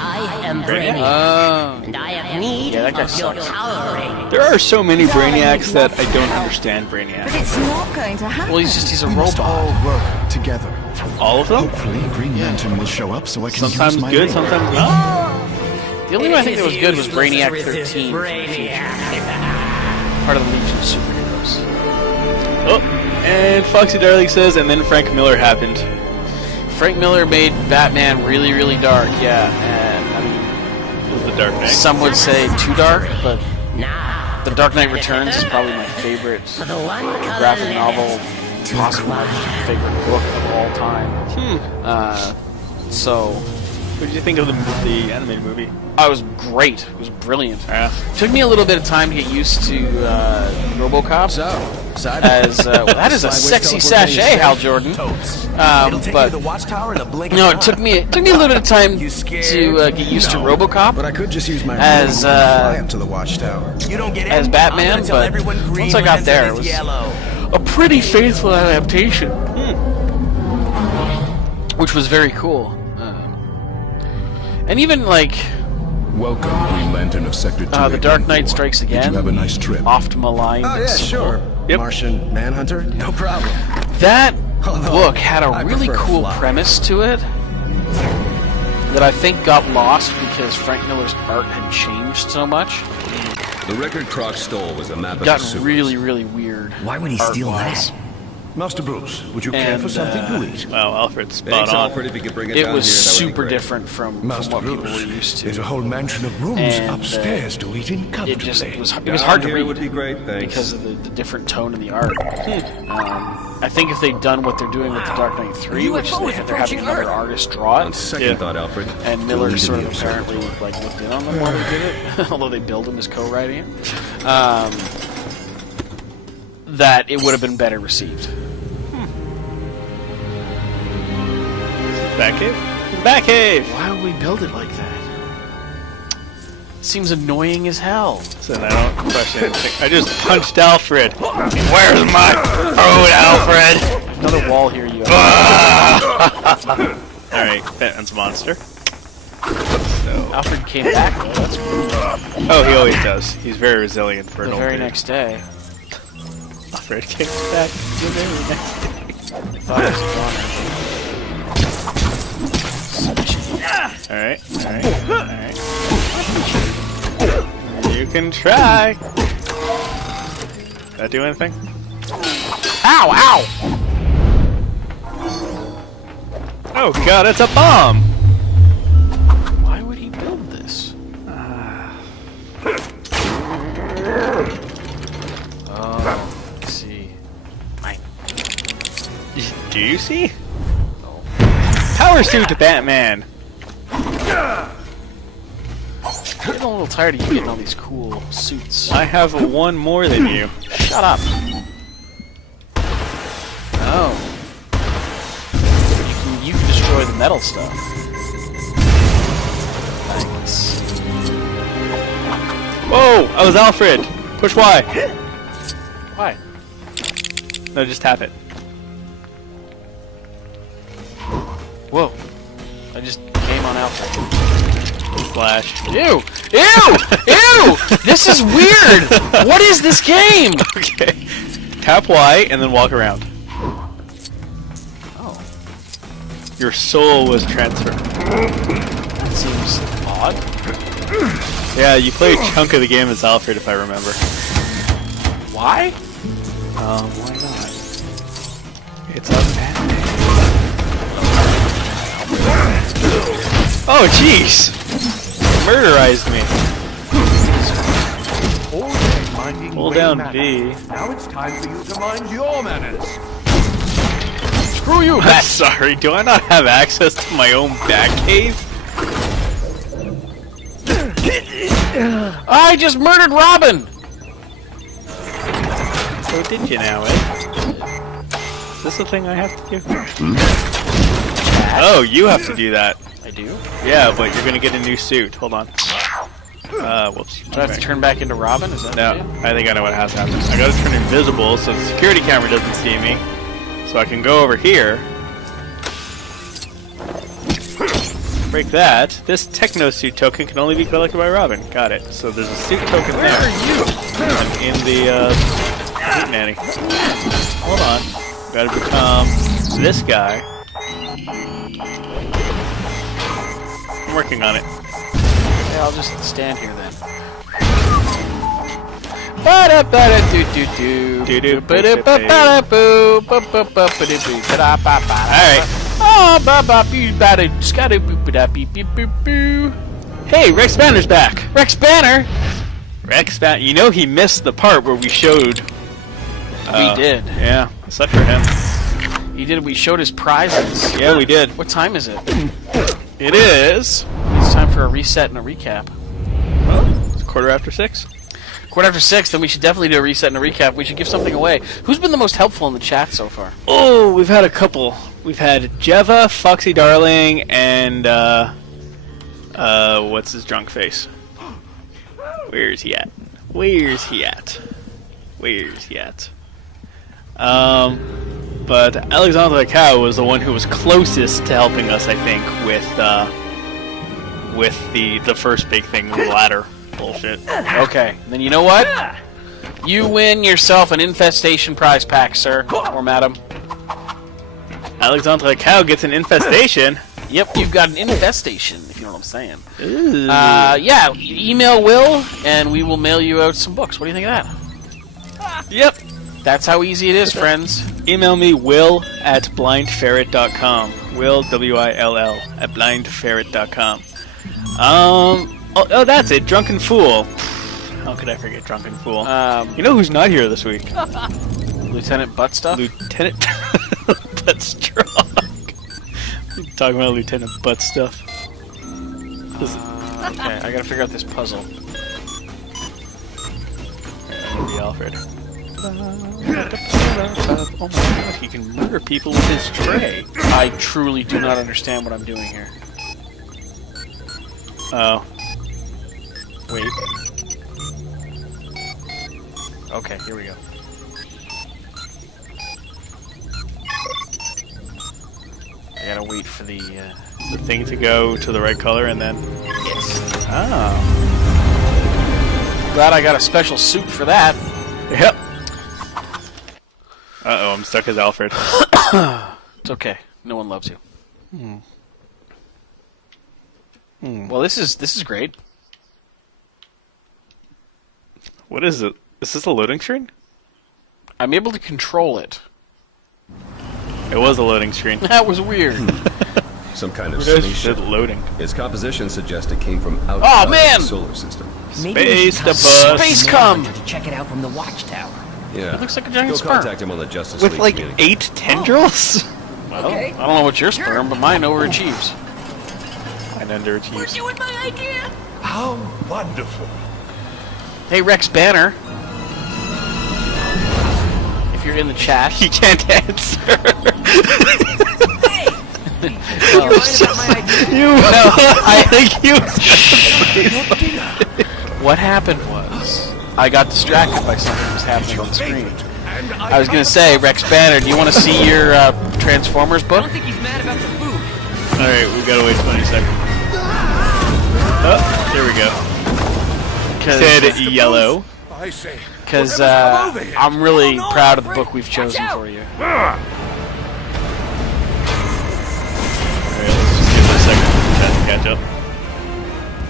I am Brainiac, Oh. and I have need Yeah, that guy of your sucks. power. There are so many Brainiacs that I don't understand But Brainiac. it's not going to happen. Well, he's a We must all robot. work together. All of them? Hopefully, Green Lantern will show up so I can Sometimes use my good, ring. sometimes not. The only one I think that was good was Brainiac 13. Part of the Legion of Superheroes. Oh, and Foxy Darling says, and then Frank Miller happened. Frank Miller made Batman really, really dark, yeah. And I mean, It was the Dark Knight. some would say too dark, but Now, The Dark Knight Returns is probably my favorite the one color graphic novel, limit. possibly my favorite book of all time. So, What did you think of the animated movie? I was great. It was brilliant. Yeah. Took me a little bit of time to get used to RoboCop. As well, that is a sexy sachet, Hal Jordan. But watchtower in a blink. no, it took me a little bit of time to get used to RoboCop But I could just use my as up to the watchtower. You don't get as Batman. But once I got there, it was a pretty faithful adaptation, which was very cool. And even like Welcome, Green Lantern of Sector 2. The Dark Knight Strikes Again. Did you have a nice trip? oft maligned. Oh, yeah, sure. Yep. Martian Manhunter? No problem. That Although, book had a I really prefer to cool fly. premise to it that I think got lost because Frank Miller's art had changed so much. The record Croc stole was a map It of got the sewers. really, really weird. Why would he steal art-wise. that? Master Bruce, would you care for something to eat? Wow, Alfred's spot Thanks, on. Alfred, if you could bring it It down was here, that would be super great. different from what people were used to. There's a whole mansion of rooms And, upstairs to eat in It comfortably. just it was Down hard to here read would be great, thanks. because of the different tone of the art. I think if they'd done what they're doing with the Dark Knight 3, which is they're having another artist draw On it, second thought, Alfred. and Miller sort of apparently like looked in on them while they did it, although they billed him as co-writing it, that it would have been better received. Batcave? Batcave! Why would we build it like that? It seems annoying as hell. So I don't question anything. I just punched Alfred. Where's my food, Alfred? Another wall here, you. Alright, Batman's a monster. Alfred came back. Oh, that's cool. Oh, he always does. He's very resilient for an The old very dude. next day. Alfred came back the very next day. Thought it was Alright, alright, alright. You can try. Did that do anything? Ow! Ow! Oh god, it's a bomb! Why would he build this? Oh, I see. Do you see? Power suit to Batman! I'm getting a little tired of you getting all these cool suits. I have one more than you. Shut up. Oh. You can destroy the metal stuff. Thanks. Whoa! I was Alfred! Push Y! Why? No, just tap it. Whoa. I just came on Alfred. Flash. Ew! Ew! Ew! This is weird! What is this game? Okay. Tap Y and then walk around. Oh. Your soul was transferred. That seems odd. Yeah, you play a chunk of the game as Alfred, if I remember. Why? Why not? It's a Batman. Oh, jeez! Murderized me. Hold down B. Now it's time for you to mind your manners. Screw you, I'm sorry, do I not have access to my own Batcave? I just murdered Robin! Oh, did you now, eh? Is this the thing I have to do? Oh, you have to do that. I do? Yeah, but you're gonna get a new suit. Hold on. Whoops. Do I have to turn back into Robin? Is that No, what you do? I think I know what has to happen. I gotta turn invisible so the security camera doesn't see me. So I can go over here. Break that. This techno suit token can only be collected by Robin. Got it. So there's a suit token Where there. are you? I'm in the suit nanny. Hold on. Gotta become this guy. I'm working on it. Yeah, I'll just stand here then. Ba-da-ba-da-doo-doo-doo. Doo-doo. Ba-da-ba-ba-da-boo. Ba-ba-ba-ba-da-boo. Ta-da-ba-ba. Alright. Oh, ba-ba-boo-ba-da-ska-doo-boo-ba-da-bee-bee-boo. Hey, Rex Banner's back. Rex Banner! Rex Banner. You know he missed the part where we showed. We did. Yeah. Suck for him. He did. We showed his prizes. Yeah, we did. What time is it? It is. It's time for a reset and a recap. It's 6:15. 6:15, then we should definitely do a reset and a recap. We should give something away. Who's been the most helpful in the chat so far? Oh, we've had a couple. We've had Jeva, Foxy Darling, and what's his drunk face? Where is he at? Where's he at? Where's he at? But Alexandra Cow was the one who was closest to helping us, I think, with the first big thing, the ladder bullshit. Okay, then you know what? You win yourself an infestation prize pack, sir or madam. Alexandra Cow gets an infestation. Yep, you've got an infestation, if you know what I'm saying. Ooh. Yeah, email Will, and we will mail you out some books. What do you think of that? Yep. That's how easy it is, friends. Email me, will@blindferret.com. Will, W-I-L-L, at blindferret.com. Oh, that's it. Drunken Fool. How could I forget Drunken Fool? You know who's not here this week? Lieutenant Buttstuff? Lieutenant Buttstrong. Talking about Lieutenant Buttstuff. Okay, I gotta figure out this puzzle. Maybe Alfred. Oh my god, he can murder people with his tray. I truly do not understand what I'm doing here. Oh. Wait. Okay, here we go. I gotta wait for the thing to go to the right color and then... Yes. Oh. Glad I got a special suit for that. Yep. Uh-oh, I'm stuck as Alfred. It's okay. No one loves you. Well, this is great. What is it? Is this a loading screen? I'm able to control it. It was a loading screen. That was weird. Some kind of It spaceship. said loading. Its composition suggests it came from outside man! the solar system. Space the bus. Space cum! To check it out from the watchtower. Yeah. It looks like a giant Go sperm. contact him on the Justice With League like communication. 8 tendrils? Well, Okay. I don't know what's your sperm, but mine overachieves. And underachieves. Doing my idea. How wonderful. Hey, Rex Banner. If you're in the chat. He can't answer. You mind about my idea? I think you. What happened was, I got distracted by something that was happening on the screen. I was going to say, Rex Banner, do you want to see your Transformers I book? don't think he's mad about the food. Alright, we gotta wait 20 seconds. Oh, there we go. Said yellow. I say. Because whatever's come over here? I'm really Oh, no, proud of the Alfred. book we've chosen Watch out. for you. Alright, let's just give it a second for the chat to catch up.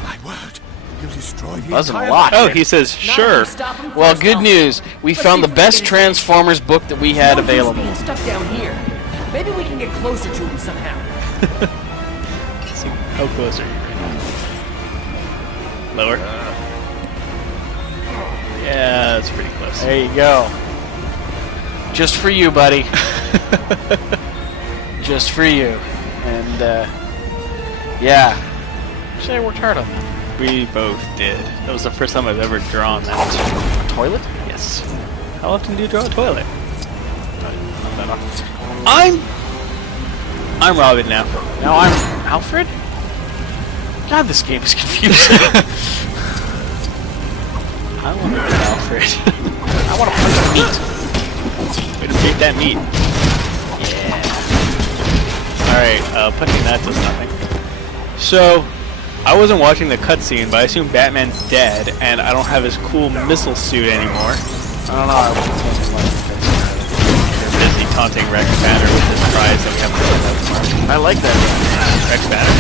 My word. You'll destroy the Buzzing a entire lot. Oh, he says, sure. Stop him Well, first, good though. news. We Let's found see the if we best can get Transformers book that we had No use available. being stuck down here. Maybe we can get closer to him somehow. See, how close are you right now? Lower? Yeah, that's pretty close. There you go. Just for you, buddy. Just for you. And, yeah. Actually, I worked hard on that. We both did. That was the first time I've ever drawn that. Toilet? Yes. How often do you draw a toilet? Not that often. I'm Robin now. Now I'm Alfred? God, this game is confusing. I want to be Alfred. I want to punch the meat. Way to beat that meat. Yeah. Alright, punching that does nothing. So, I wasn't watching the cutscene, but I assume Batman's dead, and I don't have his cool missile suit anymore. I don't know. I wasn't thinking like You're busy taunting Rex Banner with this prize that we have to find out tomorrow. I like that. Rex Banner?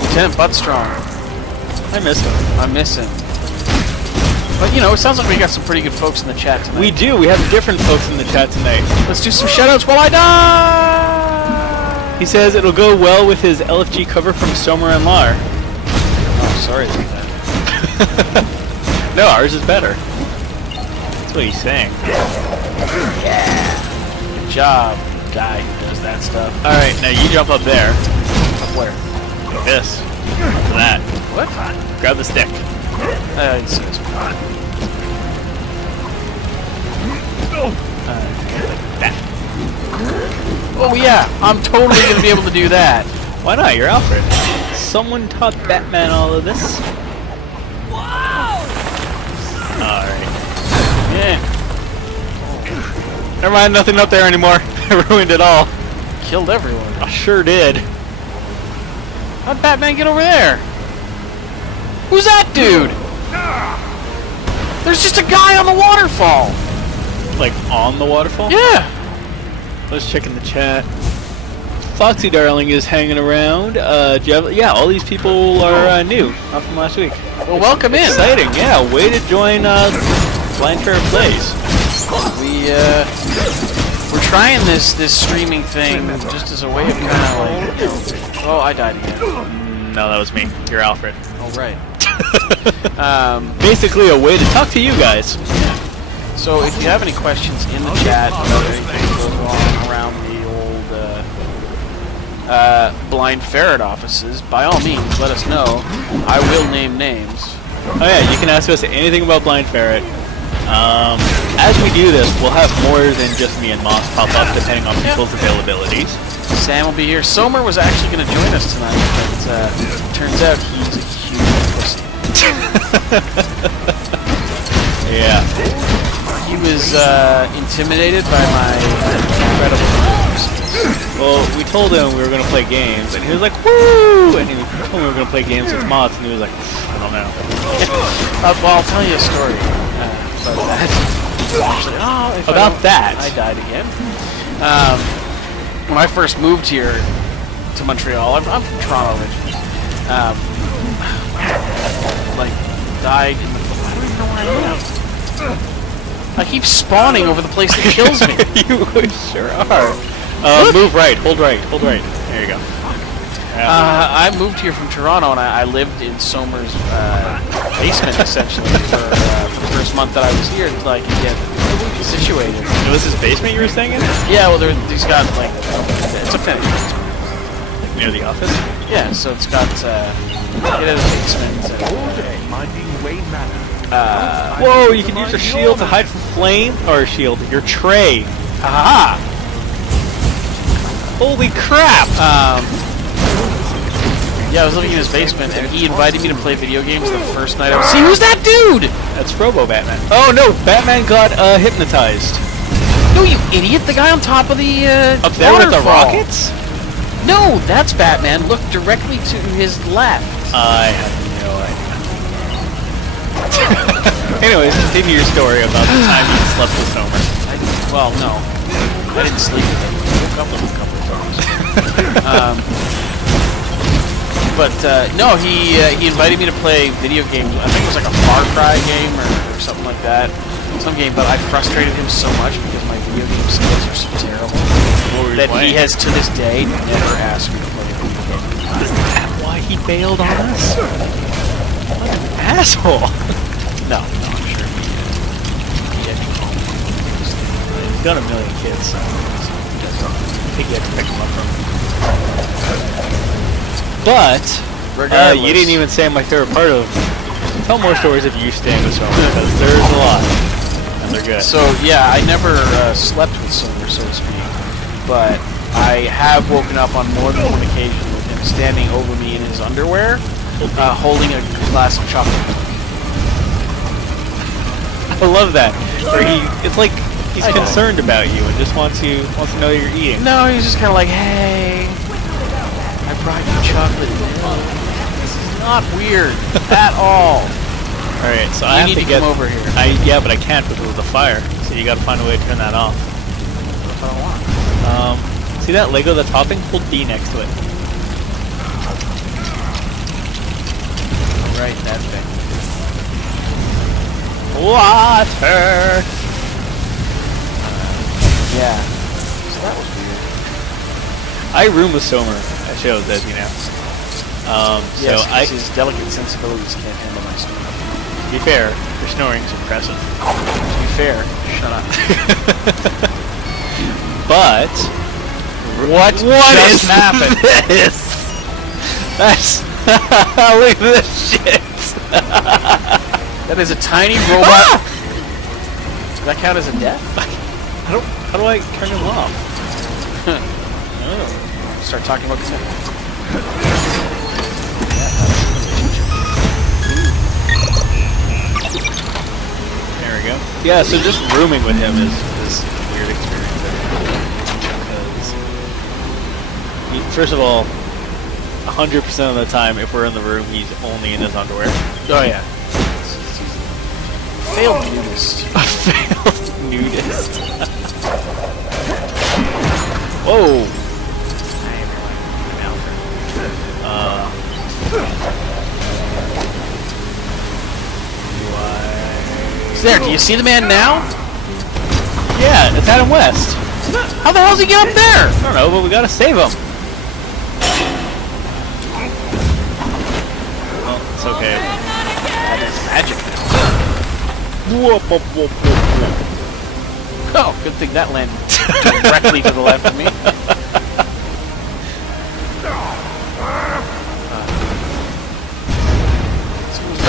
Lieutenant Buttstrong. I miss him. I miss him. But you know, it sounds like we got some pretty good folks in the chat tonight. We do. We have different folks in the chat tonight. Let's do some shoutouts while I die. He says it'll go well with his LFG cover from Somer and Lar. Oh, sorry about that. No, ours is better. That's what he's saying. Good job, guy who does that stuff. Alright, now you jump up there. Up where? Like this. Up to that. What? Grab the stick. I didn't see this one. Like that. Oh yeah, I'm totally gonna be able to do that. Why not? You're Alfred. Someone taught Batman all of this. Alright. Yeah. Never mind, nothing up there anymore. I ruined it all. Killed everyone. I sure did. How'd Batman get over there? Who's that dude? There's just a guy on the waterfall. Like on the waterfall? Yeah. Let's check in the chat. Foxy Darling is hanging around. Do you have, yeah, all these people are new, not from last week. Well, welcome in. Exciting, yeah. Way to join Blind Ferret Plays. We're trying this streaming thing just as a way of kind of like. Oh, I died again. No, that was me. You're Alfred. Oh right. Basically, a way to talk to you guys. So if you have any questions in the chat about anything going on around the old Blind Ferret offices, by all means, let us know. I will name names. Oh yeah, you can ask us anything about Blind Ferret. As we do this, we'll have more than just me and Moss pop up, depending on people's availabilities. Sam will be here. Somer was actually going to join us tonight, but turns out he's a huge pussy. Yeah. He was intimidated by my incredible performance. Well, we told him we were going to play games, and he was like, woo! And he told me we were going to play games with Moss, and he was like, I don't know. Well, I'll tell you a story about that. Actually, About that? I died again. When I first moved here to Montreal, I'm from Toronto originally. Like, died in the... I don't even know where I live. I keep spawning over the place that kills me. You sure are. Move right, hold right, hold right. There you go. I moved here from Toronto, and I lived in Somer's basement, essentially, for the first month that I was here until I could get situated. It was his basement you were staying in? Yeah, well, he's got, like, it's a finished basement. Like near the office? Yeah, so it's got, it has a basement. Whoa, you can use your shield to hide from flame, or shield, your tray. Haha! Holy crap! Yeah, I was living in his basement, and he invited me to play video games the first night I was... See, who's that dude? That's Robo Batman. Oh no, Batman got hypnotized. No, you idiot! The guy on top of the Up there with the waterfall. rockets? No, that's Batman. Look directly to his left. I have no idea. Anyways, continue your story about the time you slept with Somer. Well, no. I didn't sleep with him. I woke up with him a couple of times. But no, he invited me to play video games. I think it was like a Far Cry game or something like that. Some game, but I frustrated him so much because my video game skills are so terrible that he has to this day never asked me to play a video game. Is that why he bailed on us? What an asshole! No, I'm sure he had to call me. He's got a million kids, so I think you have to pick him up from. But Regardless. You didn't even say my favorite part of. Tell more stories of you staying with Somer, because there's a lot, and they're good. So yeah, I never slept with Somer, so to speak, but I have woken up on more than one occasion with him standing over me in his underwear, holding a glass of chocolate. I love that. Where it's like he's concerned about you and just wants to know you're eating. No, he's just kind of like, hey, I brought you chocolate. This is not weird at all. All right, so I have need to get come over here. Yeah, but I can't because of the fire. So you got to find a way to turn that off. That's what I want. See that Lego that's hopping? Hold D next to it. Right, that thing. Water. Yeah. So that was weird. I room with Somer. I shows, as you know. Yes, so his delicate sensibilities can't handle my snoring. To be fair, your snoring's impressive. To be fair, shut up. But what just happened? This? That's look at this shit. That is a tiny robot. Does that count as a death? How do I turn him off? Start talking about the There we go. Yeah, so just rooming with him is a weird experience. Because first of all, 100% of the time, if we're in the room, he's only in his underwear. Oh yeah. Failed nudist. A failed nudist. Whoa. He's there. Do you see the man now? Yeah, it's Adam West. How the hell does he get up there? I don't know, but we gotta save him. Well, it's okay. That is magic. Whoop, whoop, whoop, whoop, whoop. Oh, good thing that landed directly to the left of me.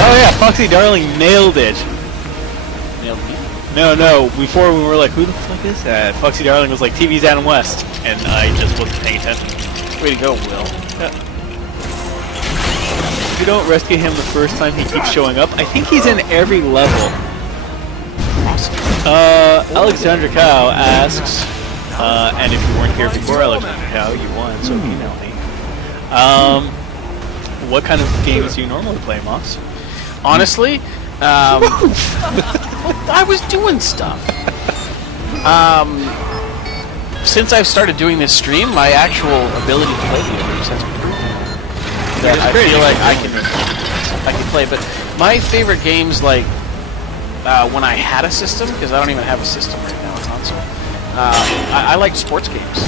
Oh yeah, Foxy Darling nailed it. Nailed me. No, before we were like, who the fuck is that? Foxy Darling was like, TV's Adam West, and I just wasn't paying attention. Way to go, Will. Yeah. If you don't rescue him the first time, he keeps showing up. I think he's in every level. Alexandra Cow asks, and if you weren't here before, Alexandra Cow, you won, so email me. What kind of games do you normally play, Moss? Honestly, I was doing stuff. Since I've started doing this stream, my actual ability to play video games has improved. That I feel like I can play. But my favorite games, like when I had a system, because I don't even have a system right now, a console. I liked sports games.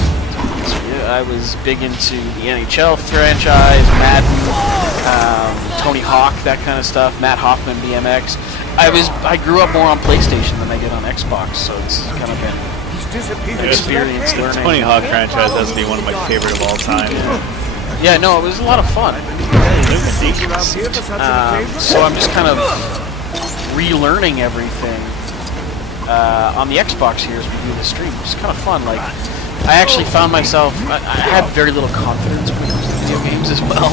I was big into the NHL franchise, Madden, Tony Hawk, that kind of stuff. Matt Hoffman, BMX. I grew up more on PlayStation than I did on Xbox, so it's kind of been experience learning. Tony Hawk franchise has to be one of my favorite of all time. Yeah, no, it was a lot of fun. So I'm just kind of relearning everything on the Xbox here as we do the stream, which is kind of fun. Like, I actually found myself, I had very little confidence when it comes to video games as well.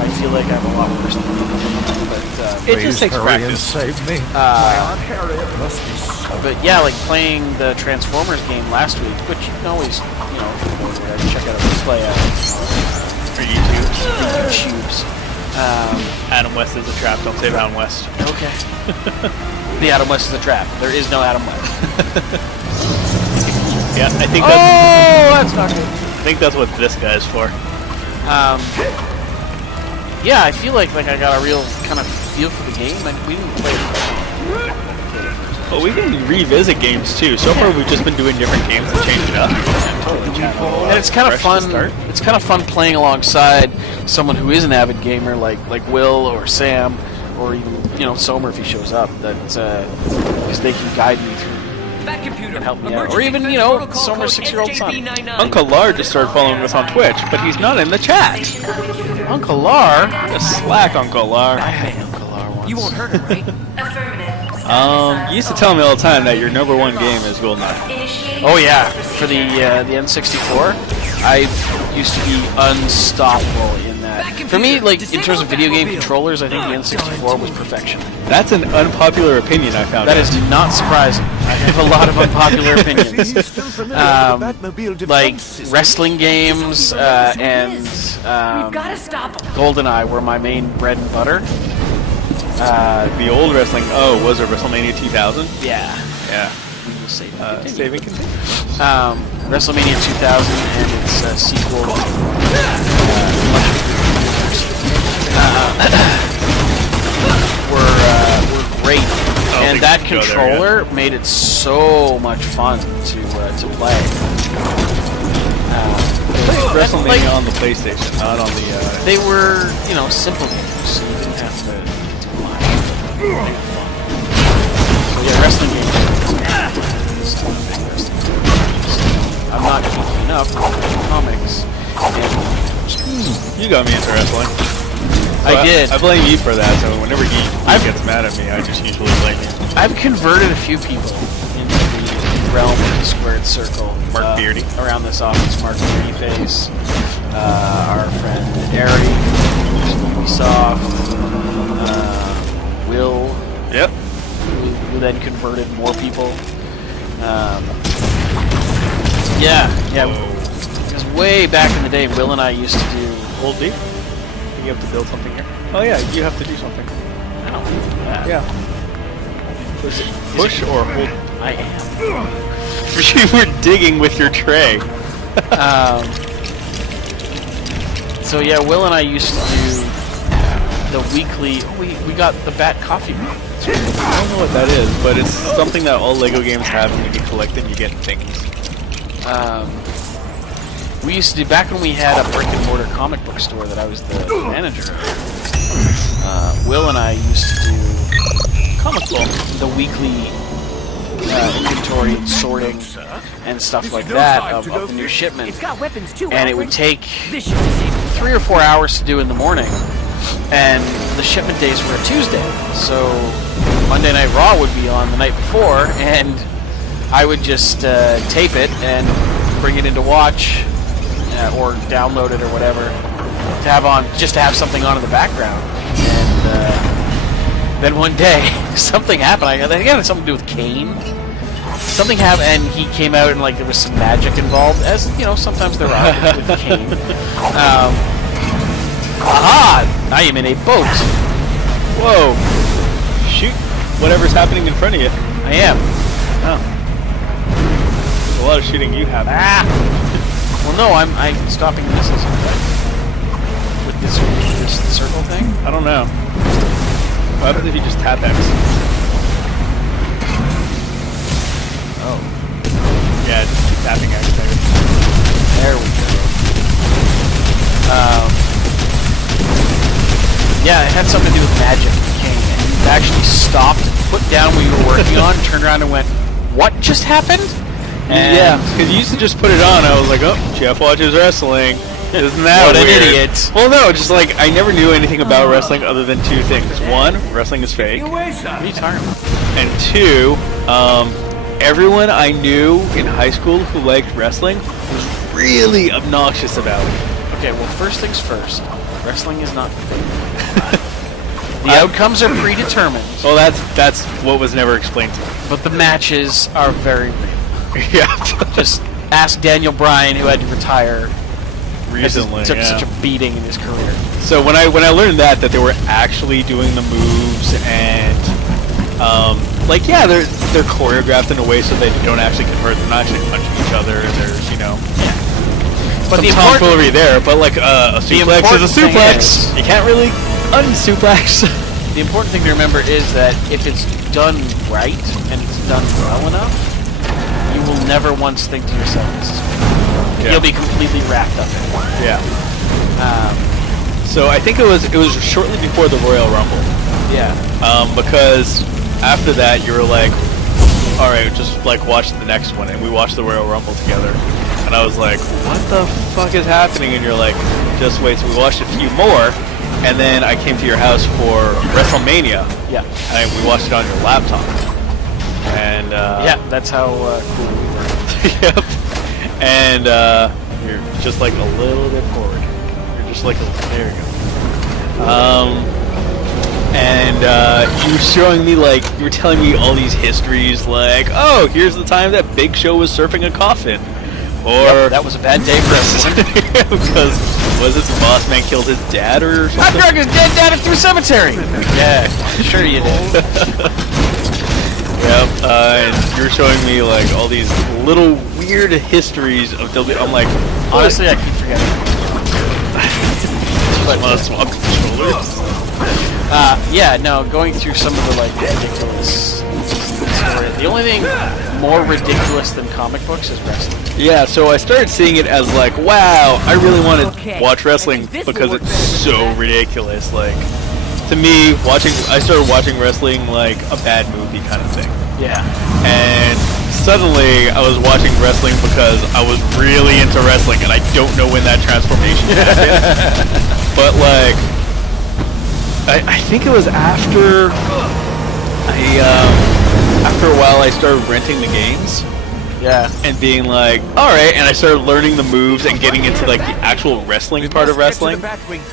I feel like I'm a lot worse than people, but it just takes practice. Save me. My Aunt Harriet must be so. But yeah, like playing the Transformers game last week, which you can always, check out a replay For YouTubes. YouTubes. Adam West is a trap. Don't save Adam West. Okay. The Adam West is a trap. There is no Adam West. Yeah, I think that's not good. I think that's what this guy is for. Yeah, I feel like I got a real kind of feel for the game, and we didn't play it. But we can revisit games too. So far, we've just been doing different games and changing it up. And it's kind of fun. It's kind of fun playing alongside someone who is an avid gamer, like Will or Sam, or even Somer if he shows up. That because they can guide me through Back computer. and help me out. Or even, you know, Somer's 6-year-old son. Uncle Lar just started following us on Twitch, but he's not in the chat. Uncle Lar? Just slack, Uncle Lar. I met Uncle Lar once. You won't hurt him, right? You used to tell me all the time that your #1 game is GoldenEye. Oh yeah, for the N64, I used to be unstoppable in that. For me, like in terms of video game controllers, I think the N64 was perfection. That's an unpopular opinion I found That out. is not surprising. I have a lot of unpopular opinions. Like wrestling games and Gotta stop him. GoldenEye were my main bread and butter. The old wrestling, was it WrestleMania 2000? Yeah. Yeah. We will save Save and continue. WrestleMania 2000 and its sequel. Were great, and that controller made it so much fun to play. WrestleMania on the PlayStation, not on the. They were, you know, simple games, so you didn't have to do much. They were fun. So yeah, wrestling games. I'm not geeky enough to read comics. You got me into wrestling. So I did. I blame you for that. So whenever he gets mad at me, I just usually blame you. I've converted a few people into the realm of the squared circle. Mark Beardy. Around this office, Mark Beardy Face. Our friend Ari, Ubisoft. Will. Yep. Who then converted more people. Yeah. Because way back in the day, Will and I used to do. Hold D. You have to build something here. Oh yeah, you have to do something. I don't know. Yeah. Push or hold? I am. You were digging with your tray. So yeah, Will and I used to do the weekly. Oh, we got the Bat Coffee Room. I don't know what that is, but it's something that all Lego games have, and when you get you get things. We used to do, back when we had a brick and mortar comic book store that I was the manager of. Will and I used to do comic book, the weekly inventory and sorting and stuff like that of the new shipment. It's got weapons too. And it would take This should disable 3 or 4 hours to do in the morning, and the shipment days were a Tuesday, so Monday Night Raw would be on the night before, and I would just tape it and bring it into Watch or download it or whatever to have on, just to have something on in the background. And then one day something happened. I think it had something to do with Kane. Something happened, and he came out and like there was some magic involved, as you know sometimes there are with Kane. Aha! I am in a boat. Whoa! Shoot whatever's happening in front of you. I am. Oh. There's a lot of shooting you have. Ah! Well, no, I'm stopping missiles with this circle thing. I don't know. What happens if you just tap X? Oh. Yeah, just keep tapping X. There we go. Yeah, it had something to do with magic. King, and you actually stopped, put down what you were working on, turned around and went, "What just happened?" And yeah, because you used to just put it on. I was like, "Oh, Jeff watches wrestling." Isn't that what weird? an idiot! Well, no, just like I never knew anything about wrestling other than two things: one, wrestling is fake, What are you talking about? and two, everyone I knew in high school who liked wrestling was really obnoxious about it. Okay, well, first things first. Wrestling is not fake. The outcomes are predetermined. Well, that's what was never explained to me. But the matches are very real. Yeah, Just ask Daniel Bryan, who had to retire recently. Took yeah. such a beating in his career. So when I learned that they were actually doing the moves and like yeah they're choreographed in a way so they don't actually convert, they're not actually punching each other. There's But some the tomfoolery there, but like a suplex is a important thing suplex. You can't really unsuplex. The important thing to remember is that if it's done right and it's done well enough, you will never once think to yourself, "This is good." You'll be completely wrapped up in it. Yeah. So I think it was shortly before the Royal Rumble. Yeah. Because after that you were like, all right, just like watch the next one, and we watched the Royal Rumble together. And I was like, what the fuck is happening? And you're like, just wait. So we watched a few more, and then I came to your house for WrestleMania. Yeah. And we watched it on your laptop. And yeah, that's how cool we were. Yep. And you're just like a little bit forward. You're just like there you go. And you were showing me like you were telling me all these histories, like, oh, here's the time that Big Show was surfing a coffin, or that was a bad day for everyone because was it the Boss Man killed his dad or something? I drug his dead dad through a cemetery. Yeah, sure you did. Yep, and you're showing me like all these little weird histories of WWE. I'm like, honestly, I keep forgetting. But want to swap controllers? Yeah, no, going through some of the like ridiculous stories. The only thing more ridiculous than comic books is wrestling. Yeah, so I started seeing it as like, wow, I really want to watch wrestling because it's so ridiculous. Like, to me, I started watching wrestling like a bad movie kind of thing. Yeah. And suddenly I was watching wrestling because I was really into wrestling, and I don't know when that transformation happened. But like, I think it was after after a while I started renting the games. Yeah. And being like, alright, and I started learning the moves and getting into like the actual wrestling part of wrestling.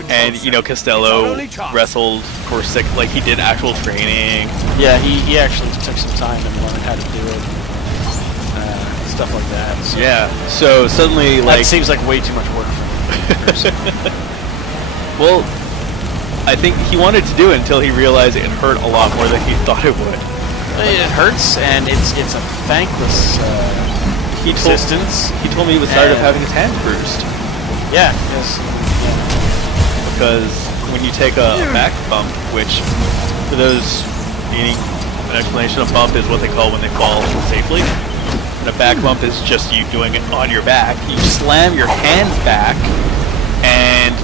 And you know, Costello wrestled for like he did actual training. Yeah, he actually took some time and learned how to do it. Stuff like that. So yeah. So suddenly like that seems like way too much work for me. Well, I think he wanted to do it until he realized it hurt a lot more than he thought it would. It hurts, and it's a thankless existence. He told me he was tired of having his hands bruised. Yeah, yes. Yeah. Because when you take a back bump, which for those needing an explanation, a bump is what they call when they fall safely. And a back bump is just you doing it on your back. You slam your hands back, and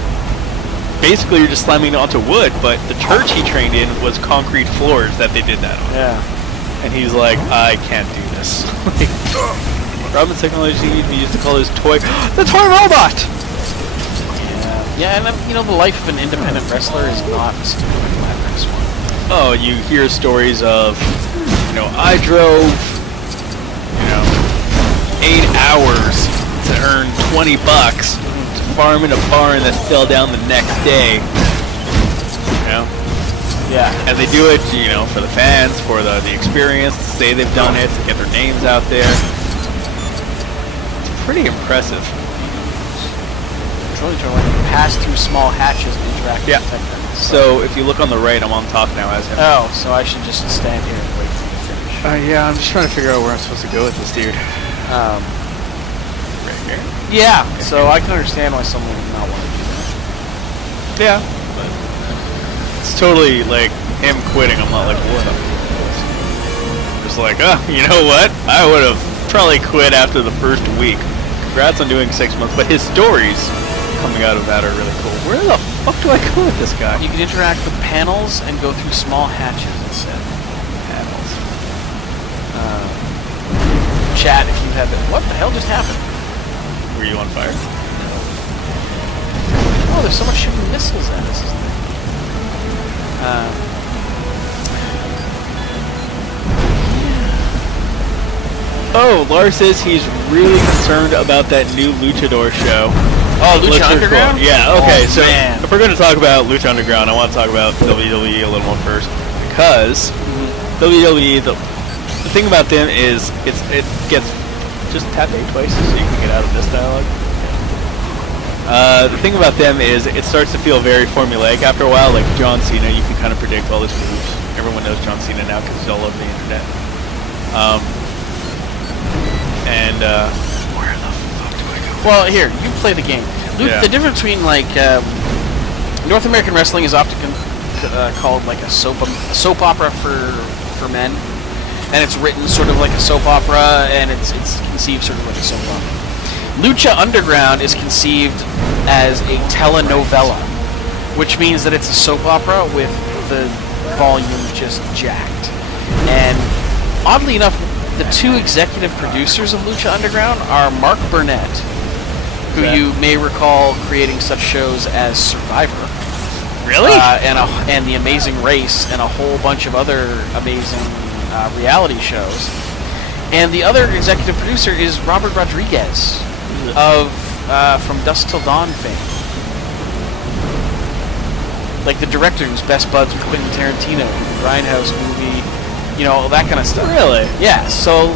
basically you're just slamming it onto wood, but the church he trained in was concrete floors that they did that on. Yeah. And he's like, I can't do this. Robin technology needs to be used to call this toy the toy robot! Yeah, and you know, the life of an independent wrestler is not a glamorous one. Oh, you hear stories of, you know, I drove, 8 hours to earn $20 to farm in a barn that fell down the next day. You know? Yeah. And they do it, for the fans, for the experience, to say they've done it, to get their names out there. It's pretty impressive. Really trying to pass through small hatches and interact with them. So if you look on the right, I'm on top now as him. Oh, so I should just stand here and wait for you to finish. Yeah, I'm just trying to figure out where I'm supposed to go with this dude. Right here? Yeah, so I can understand why someone would not want to do that. Yeah, but it's totally like him quitting. I'm not like, what? Just like, you know what? I would have probably quit after the first week. Congrats on doing 6 months, but his stories coming out of that are really cool. Where the fuck do I go with this guy? You can interact with panels and go through small hatches instead. Panels. Chat if you have it. What the hell just happened? Were you on fire? Oh, there's so much shooting missiles at us, isn't there? Oh, Lars says he's really concerned about that new Luchador show. Oh, Lucha Underground? Cool. Yeah, okay, oh, so man. If we're going to talk about Lucha Underground, I want to talk about WWE a little more first. Because WWE, the thing about them is it gets just tap A twice so you can get out of this dialogue. The thing about them is it starts to feel very formulaic after a while. Like John Cena, you can kind of predict all his moves. Everyone knows John Cena now because he's all over the internet. Where the fuck do I go? Well, here, you play the game. Luke, the difference between like North American wrestling is often called like a soap opera for men, and it's written sort of like a soap opera, and it's conceived sort of like a soap opera. Lucha Underground is conceived as a telenovela, which means that it's a soap opera with the volume just jacked. And oddly enough, the two executive producers of Lucha Underground are Mark Burnett, who you may recall creating such shows as Survivor. Really? And The Amazing Race and a whole bunch of other amazing reality shows. And the other executive producer is Robert Rodriguez of from Dusk Till Dawn fame. Like the director who's best buds with Quentin Tarantino, the Grindhouse movie, you know, all that kind of stuff. Really? Yeah, so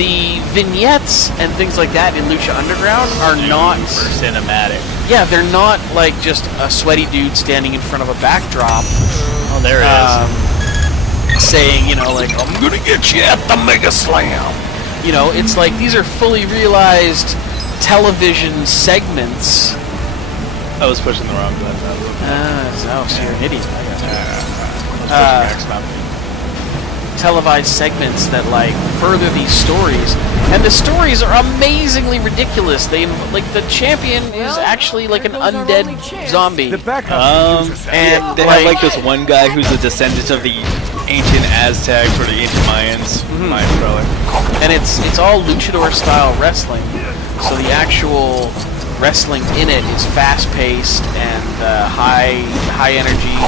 the vignettes and things like that in Lucha Underground are not cinematic. Yeah, they're not like just a sweaty dude standing in front of a backdrop. Oh, there it is. Saying, you know, like, I'm gonna get you at the Mega Slam. You know, it's like these are fully realized television segments. I was pushing the wrong button. So you're an idiot. Televised segments that like further these stories, and the stories are amazingly ridiculous. They like the champion is actually like an undead zombie. The backup and they have like this one guy who's a descendant of the ancient Aztecs or the ancient Mayans. Mayan probably. And it's all luchador style wrestling. So the actual wrestling in it is fast paced and high energy,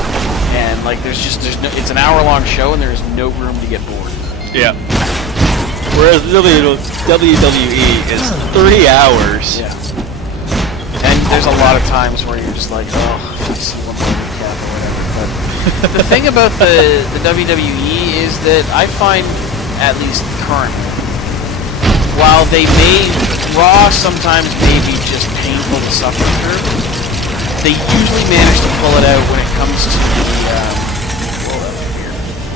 and like there's no, it's an hour-long show and there's no room to get bored. Yeah. Whereas WWE is 3 hours. Yeah. And there's a lot of times where you're just like, oh, I see one more recap or whatever. But the thing about the WWE is that I find, at least currently, while they may Raw sometimes may be just painful to suffer through, they usually manage to pull it out when it comes to the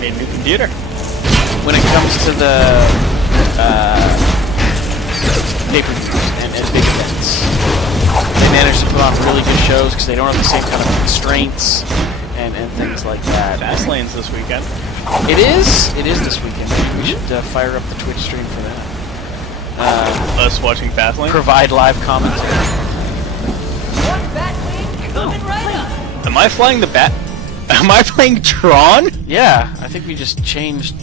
made a new computer. When it comes to the pay-per-views and big events. They manage to put on really good shows because they don't have the same kind of constraints and things like that. Fastlane's this weekend. It is this weekend. We should fire up the Twitch stream for that. Us watching Fastlane? Provide live commentary. Am I flying the bat? Am I playing Tron? Yeah, I think we just changed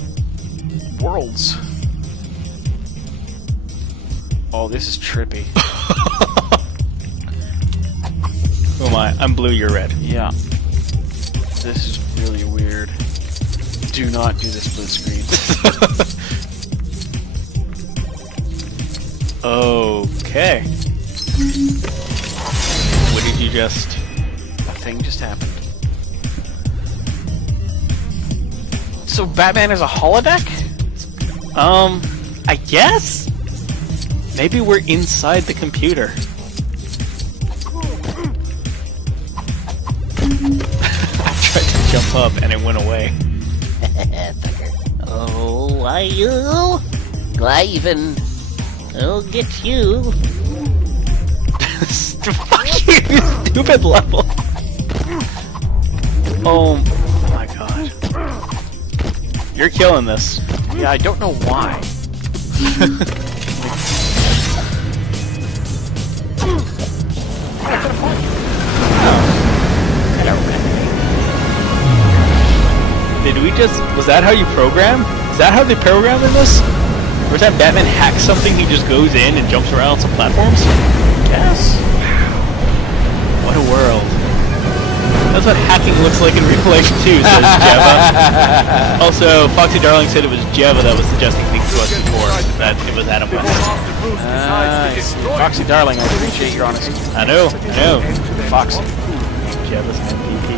worlds. Oh, this is trippy. Who am I? I'm blue, you're red. Yeah. This is really weird. Do not do this split screen. Okay. What did you just... A thing just happened. So Batman is a holodeck? I guess? Maybe we're inside the computer. I tried to jump up and it went away. Oh, are you? Cliven. I'll get you. Fuck you, stupid level. Oh my god. You're killing this. Yeah, I don't know why. Did we just... Was that how you program? Is that how they program in this? Every time Batman hacks something, he just goes in and jumps around on some platforms? Yes. What a world. That's what hacking looks like in real life too, says Jeva. Also, Foxy Darling said it was Jeva that was suggesting things to us before, that it was Adam West. Foxy Darling, I appreciate your honesty. I know. Foxy. Jeva's MVP.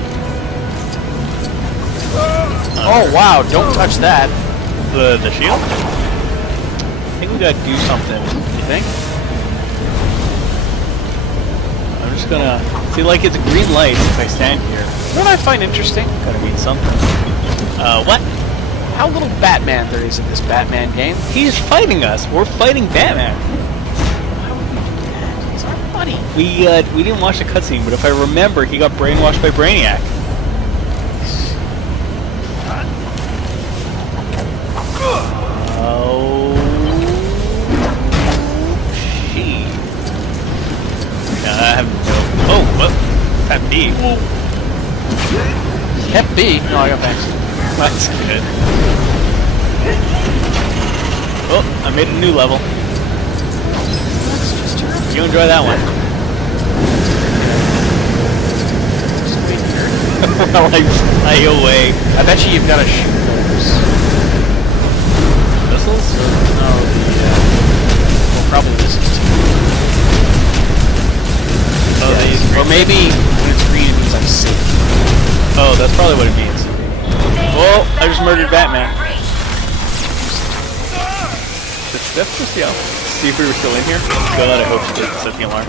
Oh wow, don't touch that. The shield? I think we gotta do something. You think? I'm just gonna... See, like, it's a green light if I stand here. What I find interesting, Gotta mean something. What? how little Batman there is in this Batman game. He's fighting us. We're fighting Batman. He's our buddy. We didn't watch the cutscene, but if I remember, he got brainwashed by Brainiac. Oh, gee. I have no... Oh, what? That B. FB. No, I got thanks. That's good. Oh, I made a new level. You enjoy that one. Well, I fly away. I bet you've got to shoot those. Missiles? No, well, probably missiles too. Oh, Yes. Or maybe when it's green it means I'm safe. Oh, that's probably what it means. Oh, I just murdered Batman. Did Steph just yell? See if we were still in here? God, I hope she doesn't set the alarm.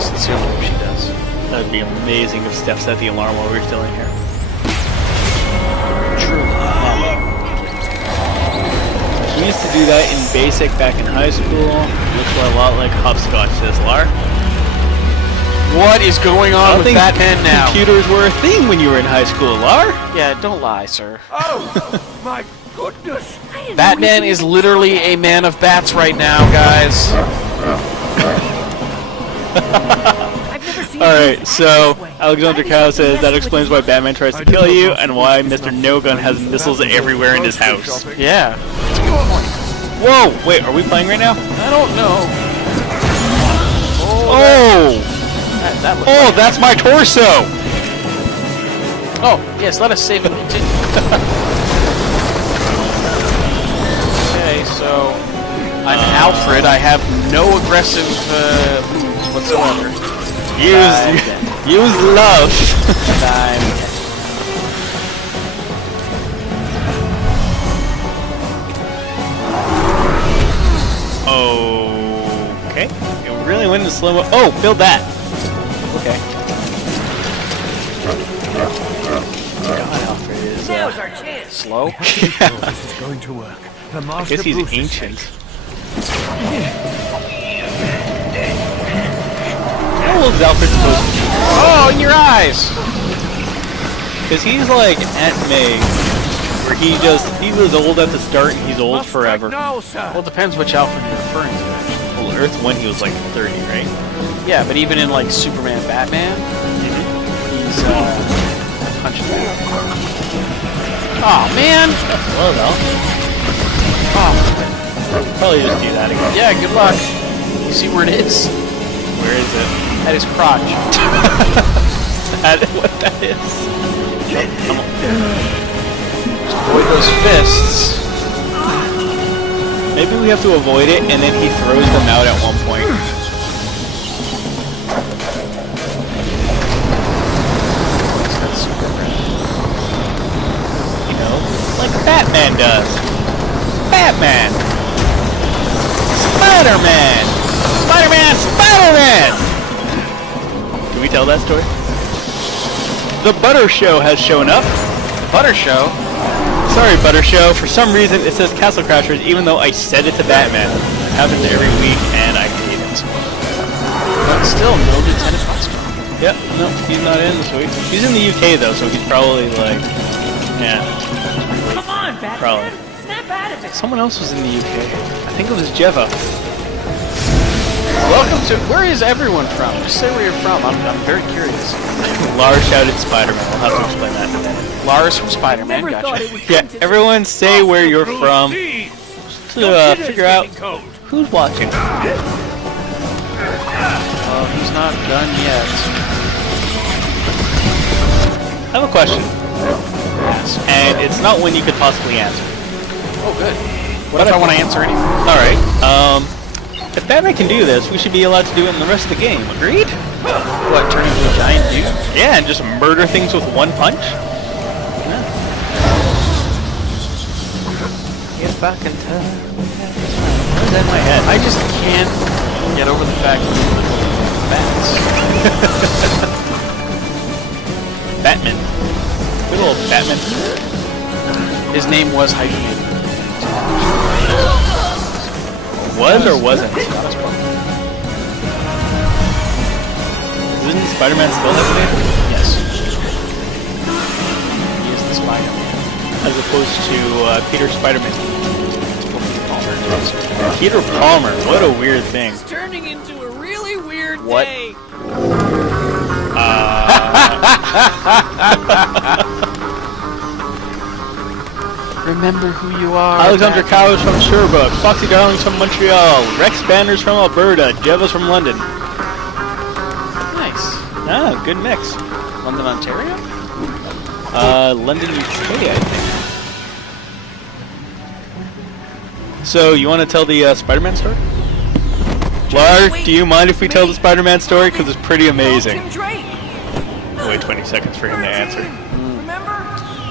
Sincerely hope she does. That'd be amazing if Steph set the alarm while we were still in here. True. We used to do that in basic back in high school. Looks a lot like hopscotch, says Lar. What is going on with Batman now? Computers were a thing when you were in high school, Lar. Yeah, don't lie, sir. Oh, my goodness. Batman is literally a man of bats right now, guys. Alright, so Alexander Cow says that explains why Batman tries to kill you and why Mr. No Gun has missiles everywhere in his house. Yeah. Whoa! Wait, are we playing right now? I don't know. Oh! That looks Oh, like that's my torso! Oh, yes, let us save and continue. Okay, so I'm Alfred. I have no aggressive moves whatsoever. Use love. Okay. It really went in slow mo. Oh, build that. Okay. God, Alfred is Slow. This is going to work. The I master guess he's Bruce is ancient. safe. How old is Alfred supposed to be? Oh, in your eyes! Because he's like Aunt May, where he was old at the start and he's old forever. No, sir. Well, it depends which Alfred you're referring to. Well, Earth 1 he was like 30, right? Yeah, but even in like Superman, Batman, he's punching back. Oh man! Well, though. Oh, Probably just do that again. yeah. Good luck. You see where it is? Where is it? At his crotch. What that is? Come on. Avoid those fists. Maybe we have to avoid it and then he throws them out at one point. That's You know? Like Batman does. Batman! Spider-Man! Spider-Man! Spider-Man! Can we tell that story? The Butter Show has shown up. Butter Show. Sorry, Butter Show. For some reason, it says Castle Crashers, even though I said it to Batman. It happens every week, and I hate it. But still, no Lieutenant Foxconn. Yep, no, he's not in this week. He's in the UK, though, so he's probably, like, yeah. Come on, Batman. Probably. Snap out of it. Someone else was in the UK. I think it was Jeva. Welcome to. Where is everyone from? Just say where you're from. I'm very curious. Lars shouted Spider-Man. We'll have to explain that today. Lars from Spider-Man. Never thought Gotcha. it would Yeah, come to everyone say where you're from to figure out who's watching. Well, he's not done yet. I have a question, and it's not one you could possibly answer. Oh, good. What if I want to answer anything? All right. If Batman can do this, we should be allowed to do it in the rest of the game. Agreed? What, turn into a giant dude? Yeah, and just murder things with one punch. If I can tell. What's in my head? I just can't get over the fact that bats. Batman. Good old Batman. His name was hyphenated. Was or wasn't? Isn't Spider-Man still hyphenated? Yes. He is the Spider-Man. As opposed to Peter Spider-Man. Peter Palmer. What a weird thing. It's turning into a really weird What? day. remember who you are. Alexandra Cow is from Sherbrooke. Foxy Darling's from Montreal. Rex Banner's from Alberta. Jeva's from London. Nice. Ah, good mix. London, Ontario? London, UK, I think. So, you want to tell the Spider-Man story? Lar, do you mind if we tell the Spider-Man story? Because it's pretty amazing. Wait 20 seconds for him to answer. Remember?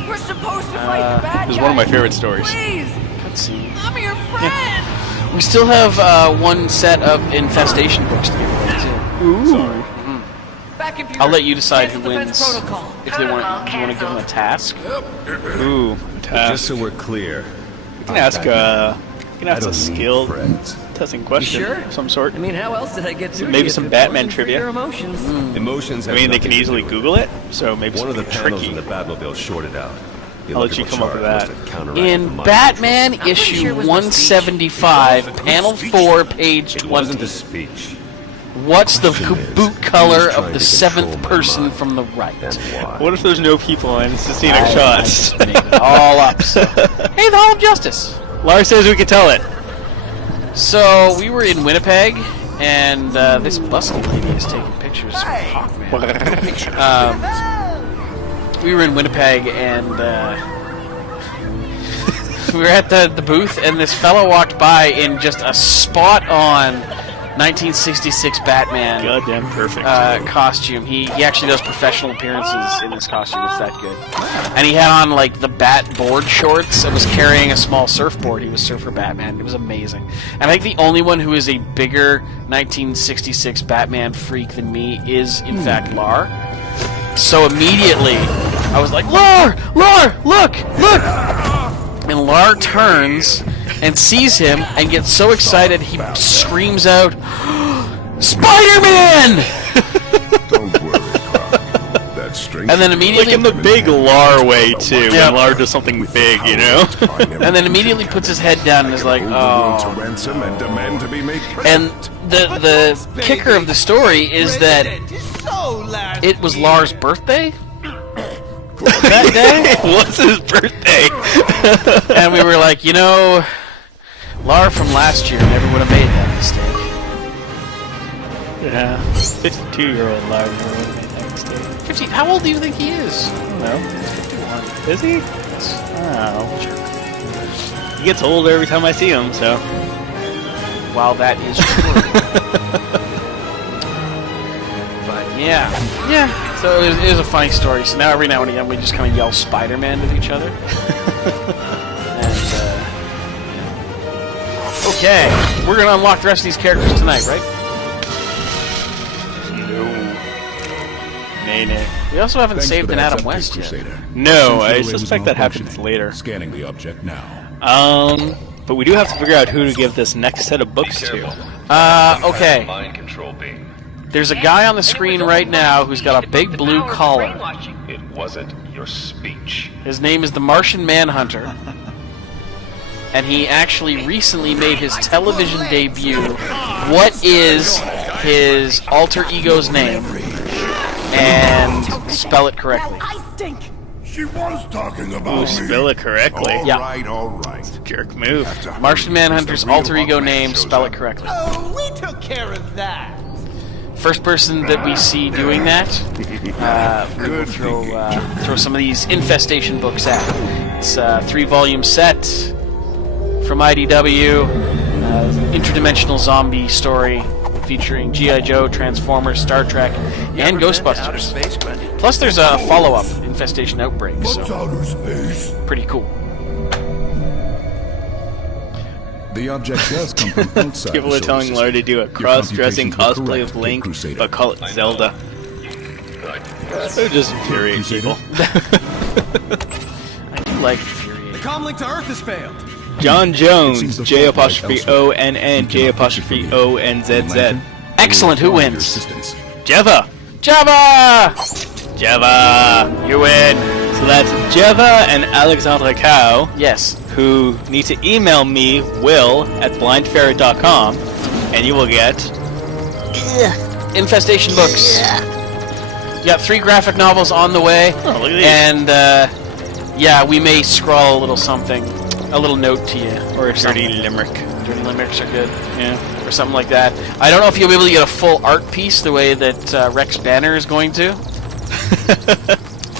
We're supposed to fight the bad This is one of my favorite stories. Please, Cutscene. I'm your friend. We still have one set of infestation books to give away, too. Ooh. Back if I'll let you decide who Cancel defense wins. protocol. If they want, do you want to give them a task? Ooh. Just so we're clear, You can ask a skill testing question sure? of some sort. I mean, how else did I get through? Maybe to you some if it Batman wasn't for trivia. Your emotions. emotions. I have mean, they nothing can to easily do with Google it, so maybe One of the something panels tricky. in the Batmobile shorted out. The I'll let you electrical come up with charge that. must have counteracted the In mind Batman control. issue sure it was my 175, panel 4, page It wasn't 20. a speech. What's the Question is, boot who's color trying of the to seventh control my person mind? from the right? And why? What if there's no people and it's just scenic I shots? just made it all up. So. Hey, the Hall of Justice. Lars says we can tell it. So we were in Winnipeg, and this bustle lady is taking pictures. We were in Winnipeg, and we were at the booth, and this fellow walked by in just a spot-on 1966 Batman Goddamn perfect. costume. He actually does professional appearances in this costume. It's that good. And he had on like the Bat board shorts and was carrying a small surfboard. He was Surfer Batman. It was amazing. And I think the only one who is a bigger 1966 Batman freak than me is in fact Lar. So immediately I was like, Lar, look. And Lar turns and sees him and gets so excited he screams out, Spider-Man! Don't worry, Croc. That string. And then immediately, Like in the big Lar way, too, when Lar does something big, you know? and then immediately puts his head down and is like, oh. To ransom and demand to be made And the kicker of the story is that it was Lar's birthday that day. What's his birthday? And we were like, you know, Lar from last year never would have made that mistake. Yeah. 52-year-old Lar never would have made that mistake. 50. How old do you think he is? I don't know. Is he? Oh. He gets older every time I see him, so. While that is true. But yeah. So it was a funny story. So now every now and again we just kind of yell Spider-Man at each other. Okay, we're gonna unlock the rest of these characters tonight, right? No. Nay. We also haven't Thanks saved for an the Adam heads up, West yet. Crusader. No, I Since your array was suspect that happens malfunctioning, later. Scanning the object now. But we do have to figure out who to give this next set of books to. Okay. Mind control beam. There's a guy on the screen right now who's got a big blue collar. It wasn't your speech. His name is the Martian Manhunter. And he actually recently made his television debut. What is his alter ego's name? And spell it correctly. I stink. She was talking about Ooh, spell it correctly. All Yeah. right. Jerk move. Martian Manhunter's alter ego name, spell it correctly. Oh, we took care of that. First person that we see doing that, we will throw some of these infestation books at. It's a 3-volume set from IDW, interdimensional zombie story featuring G.I. Joe, Transformers, Star Trek, and Ghostbusters. Plus there's a follow-up, Infestation Outbreak, so outer space? pretty cool. The object does come from outside. People are telling Lar to do a cross-dressing cosplay of Link, but call it Zelda. That would just infuriate people. I do like infuriating. Comlink to Earth has failed. John Jones, J''ONN, J''ONZZ. Excellent, who wins? Jeva! Java! Jeva! You win! So that's Jeva and Alexandra Cow, Yes. who need to email me, will@blindferret.com, and you will get... Infestation books. You got 3 graphic novels on the way, Oh, look at these. and yeah, we may scrawl a little something, a little note to you. Or a dirty something. limerick. Dirty limericks are good. Yeah. Or something like that. I don't know if you'll be able to get a full art piece the way that Rex Banner is going to.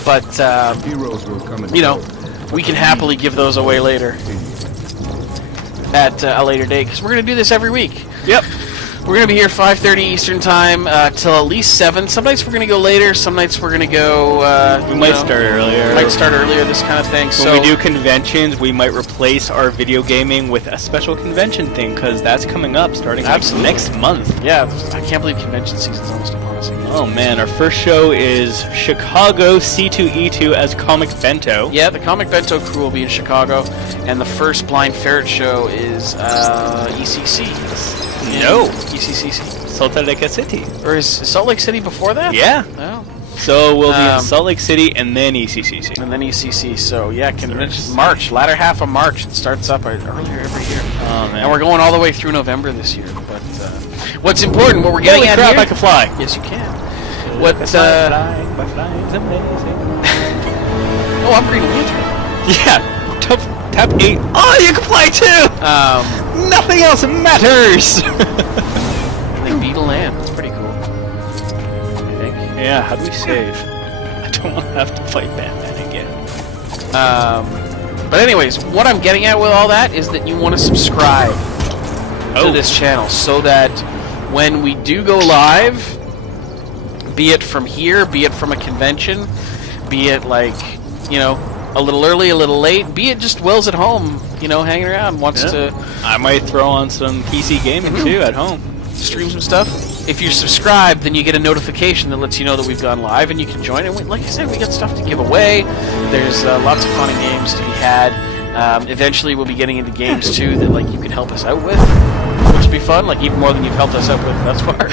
But, Heroes will come and you know, we can happily give those away later. At a later date, because we're going to do this every week. Yep. We're going to be here 5:30 Eastern Time till at least 7. Some nights we're going to go later. Some nights we're going to go... we might start earlier. Might start earlier, this kind of thing. When we do conventions, we might replace our video gaming with a special convention thing, because that's coming up starting next month. Yeah, I can't believe convention season's almost upon us. Oh man, our first show is Chicago C2E2 as Comic Bento. Yeah, the Comic Bento crew will be in Chicago, and the first Blind Ferret show is ECC. No. ECCC. Salt Lake City. Or is Salt Lake City before that? Yeah. Oh. So we'll be in Salt Lake City and then ECCC. And then ECC. So yeah, convention March, latter half of March. It starts up earlier every year. Oh man. And we're going all the way through November this year. But what's important, what we're getting Holy at crap, here... I can fly. Yes, you can. What? Flying's amazing. Oh, I'm Green Lantern. Yeah. Tap 8. Oh, you can fly too. Nothing else matters. They beat a land. That's pretty cool. I think. Yeah. How do we save? I don't want to have to fight Batman again. But anyways, what I'm getting at with all that is that you want to subscribe to this channel so that when we do go live, be it from here, be it from a convention, be it like, you know, a little early, a little late, be it just Will's at home, you know, hanging around, wants to... I might throw on some PC gaming too at home. Stream some stuff. If you're subscribed, then you get a notification that lets you know that we've gone live, and you can join. And like I said, we got stuff to give away. There's lots of fun and games to be had. Eventually, we'll be getting into games too that like you can help us out with, which will be fun. Like even more than you've helped us out with thus far.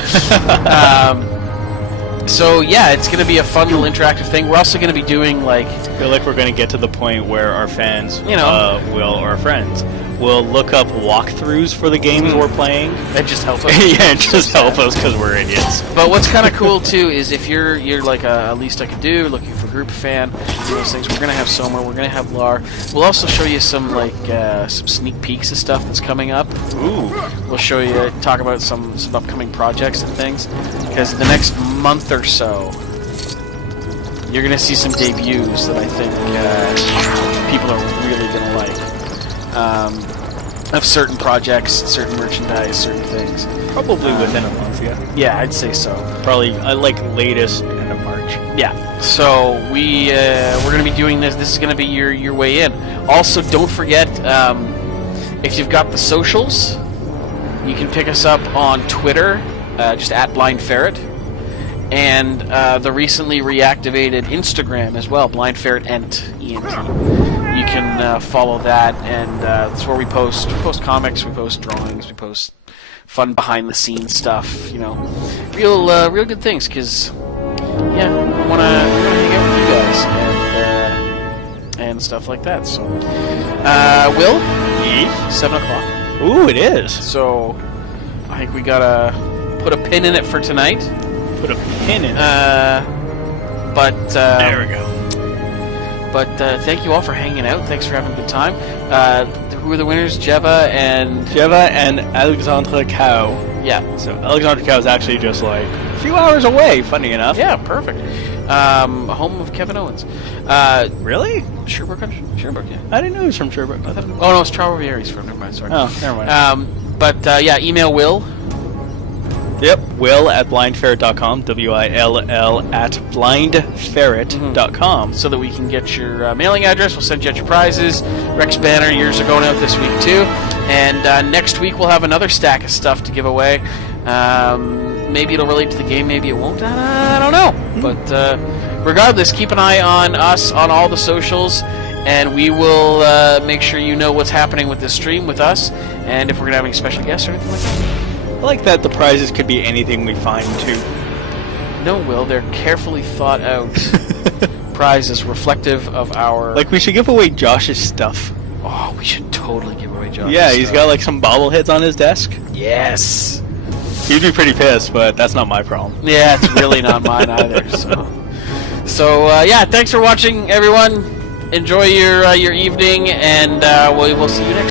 So yeah, it's going to be a fun little interactive thing. We're also going to be doing like... I feel like we're going to get to the point where our fans, you know, or our friends, will look up walkthroughs for the games we're playing. And just help us. Yeah, just help us because we're idiots. But what's kind of cool too is if you're like a Least I Could Do, looking for a group fan, do those things. We're going to have Soma, we're going to have Lar. We'll also show you some like some sneak peeks of stuff that's coming up. Ooh. We'll show you, talk about some upcoming projects and things. Because the next month or so, you're going to see some debuts that I think people are really going to like. Of certain projects, certain merchandise, certain things. Probably within a month, yeah. Yeah, I'd say so. Probably, like, latest end of March. Yeah. So we're going to be doing this. This is going to be your way in. Also, don't forget, if you've got the socials, you can pick us up on Twitter, just at Blind Ferret. And the recently reactivated Instagram as well, Blind Ferret ENT, ENT. You can follow that, and that's where we post comics, we post drawings, we post fun behind-the-scenes stuff. You know, real good things. Because yeah, we want to hang out with you guys and stuff like that. So, Will, 7 o'clock. Ooh, it is. So, I think we gotta put a pin in it for tonight. Put a pin in it. There we go. But thank you all for hanging out. Thanks for having a good time. Who are the winners? Jeva and Alexandra Cow. Yeah. So Alexandra Cow is actually just like a few hours away, funny enough. Yeah, perfect. Home of Kevin Owens. Really? Sherbrooke, yeah. I didn't know he was from Sherbrooke. Oh no, it's Charles Rivieri's from. Never mind, sorry. Oh, never mind. But yeah, email Will. Yep, Will at blindferret.com, WILL at blindferret.com. So that we can get your mailing address. We'll send you out your prizes. Rex Banner, yours are going out this week too. And next week we'll have another stack of stuff to give away. Maybe it'll relate to the game, maybe it won't. I don't know. But regardless, keep an eye on us on all the socials. And we will make sure you know what's happening with this stream with us. And if we're going to have any special guests or anything like that. I like that the prizes could be anything we find, too. No, Will, they're carefully thought out prizes reflective of our... Like, we should give away Josh's stuff. Oh, we should totally give away Josh's Yeah, stuff. he's got, like, some bobbleheads on his desk. Yes. He'd be pretty pissed, but that's not my problem. Yeah, it's really not mine either, So, yeah, thanks for watching, everyone. enjoy your evening, and we will see you next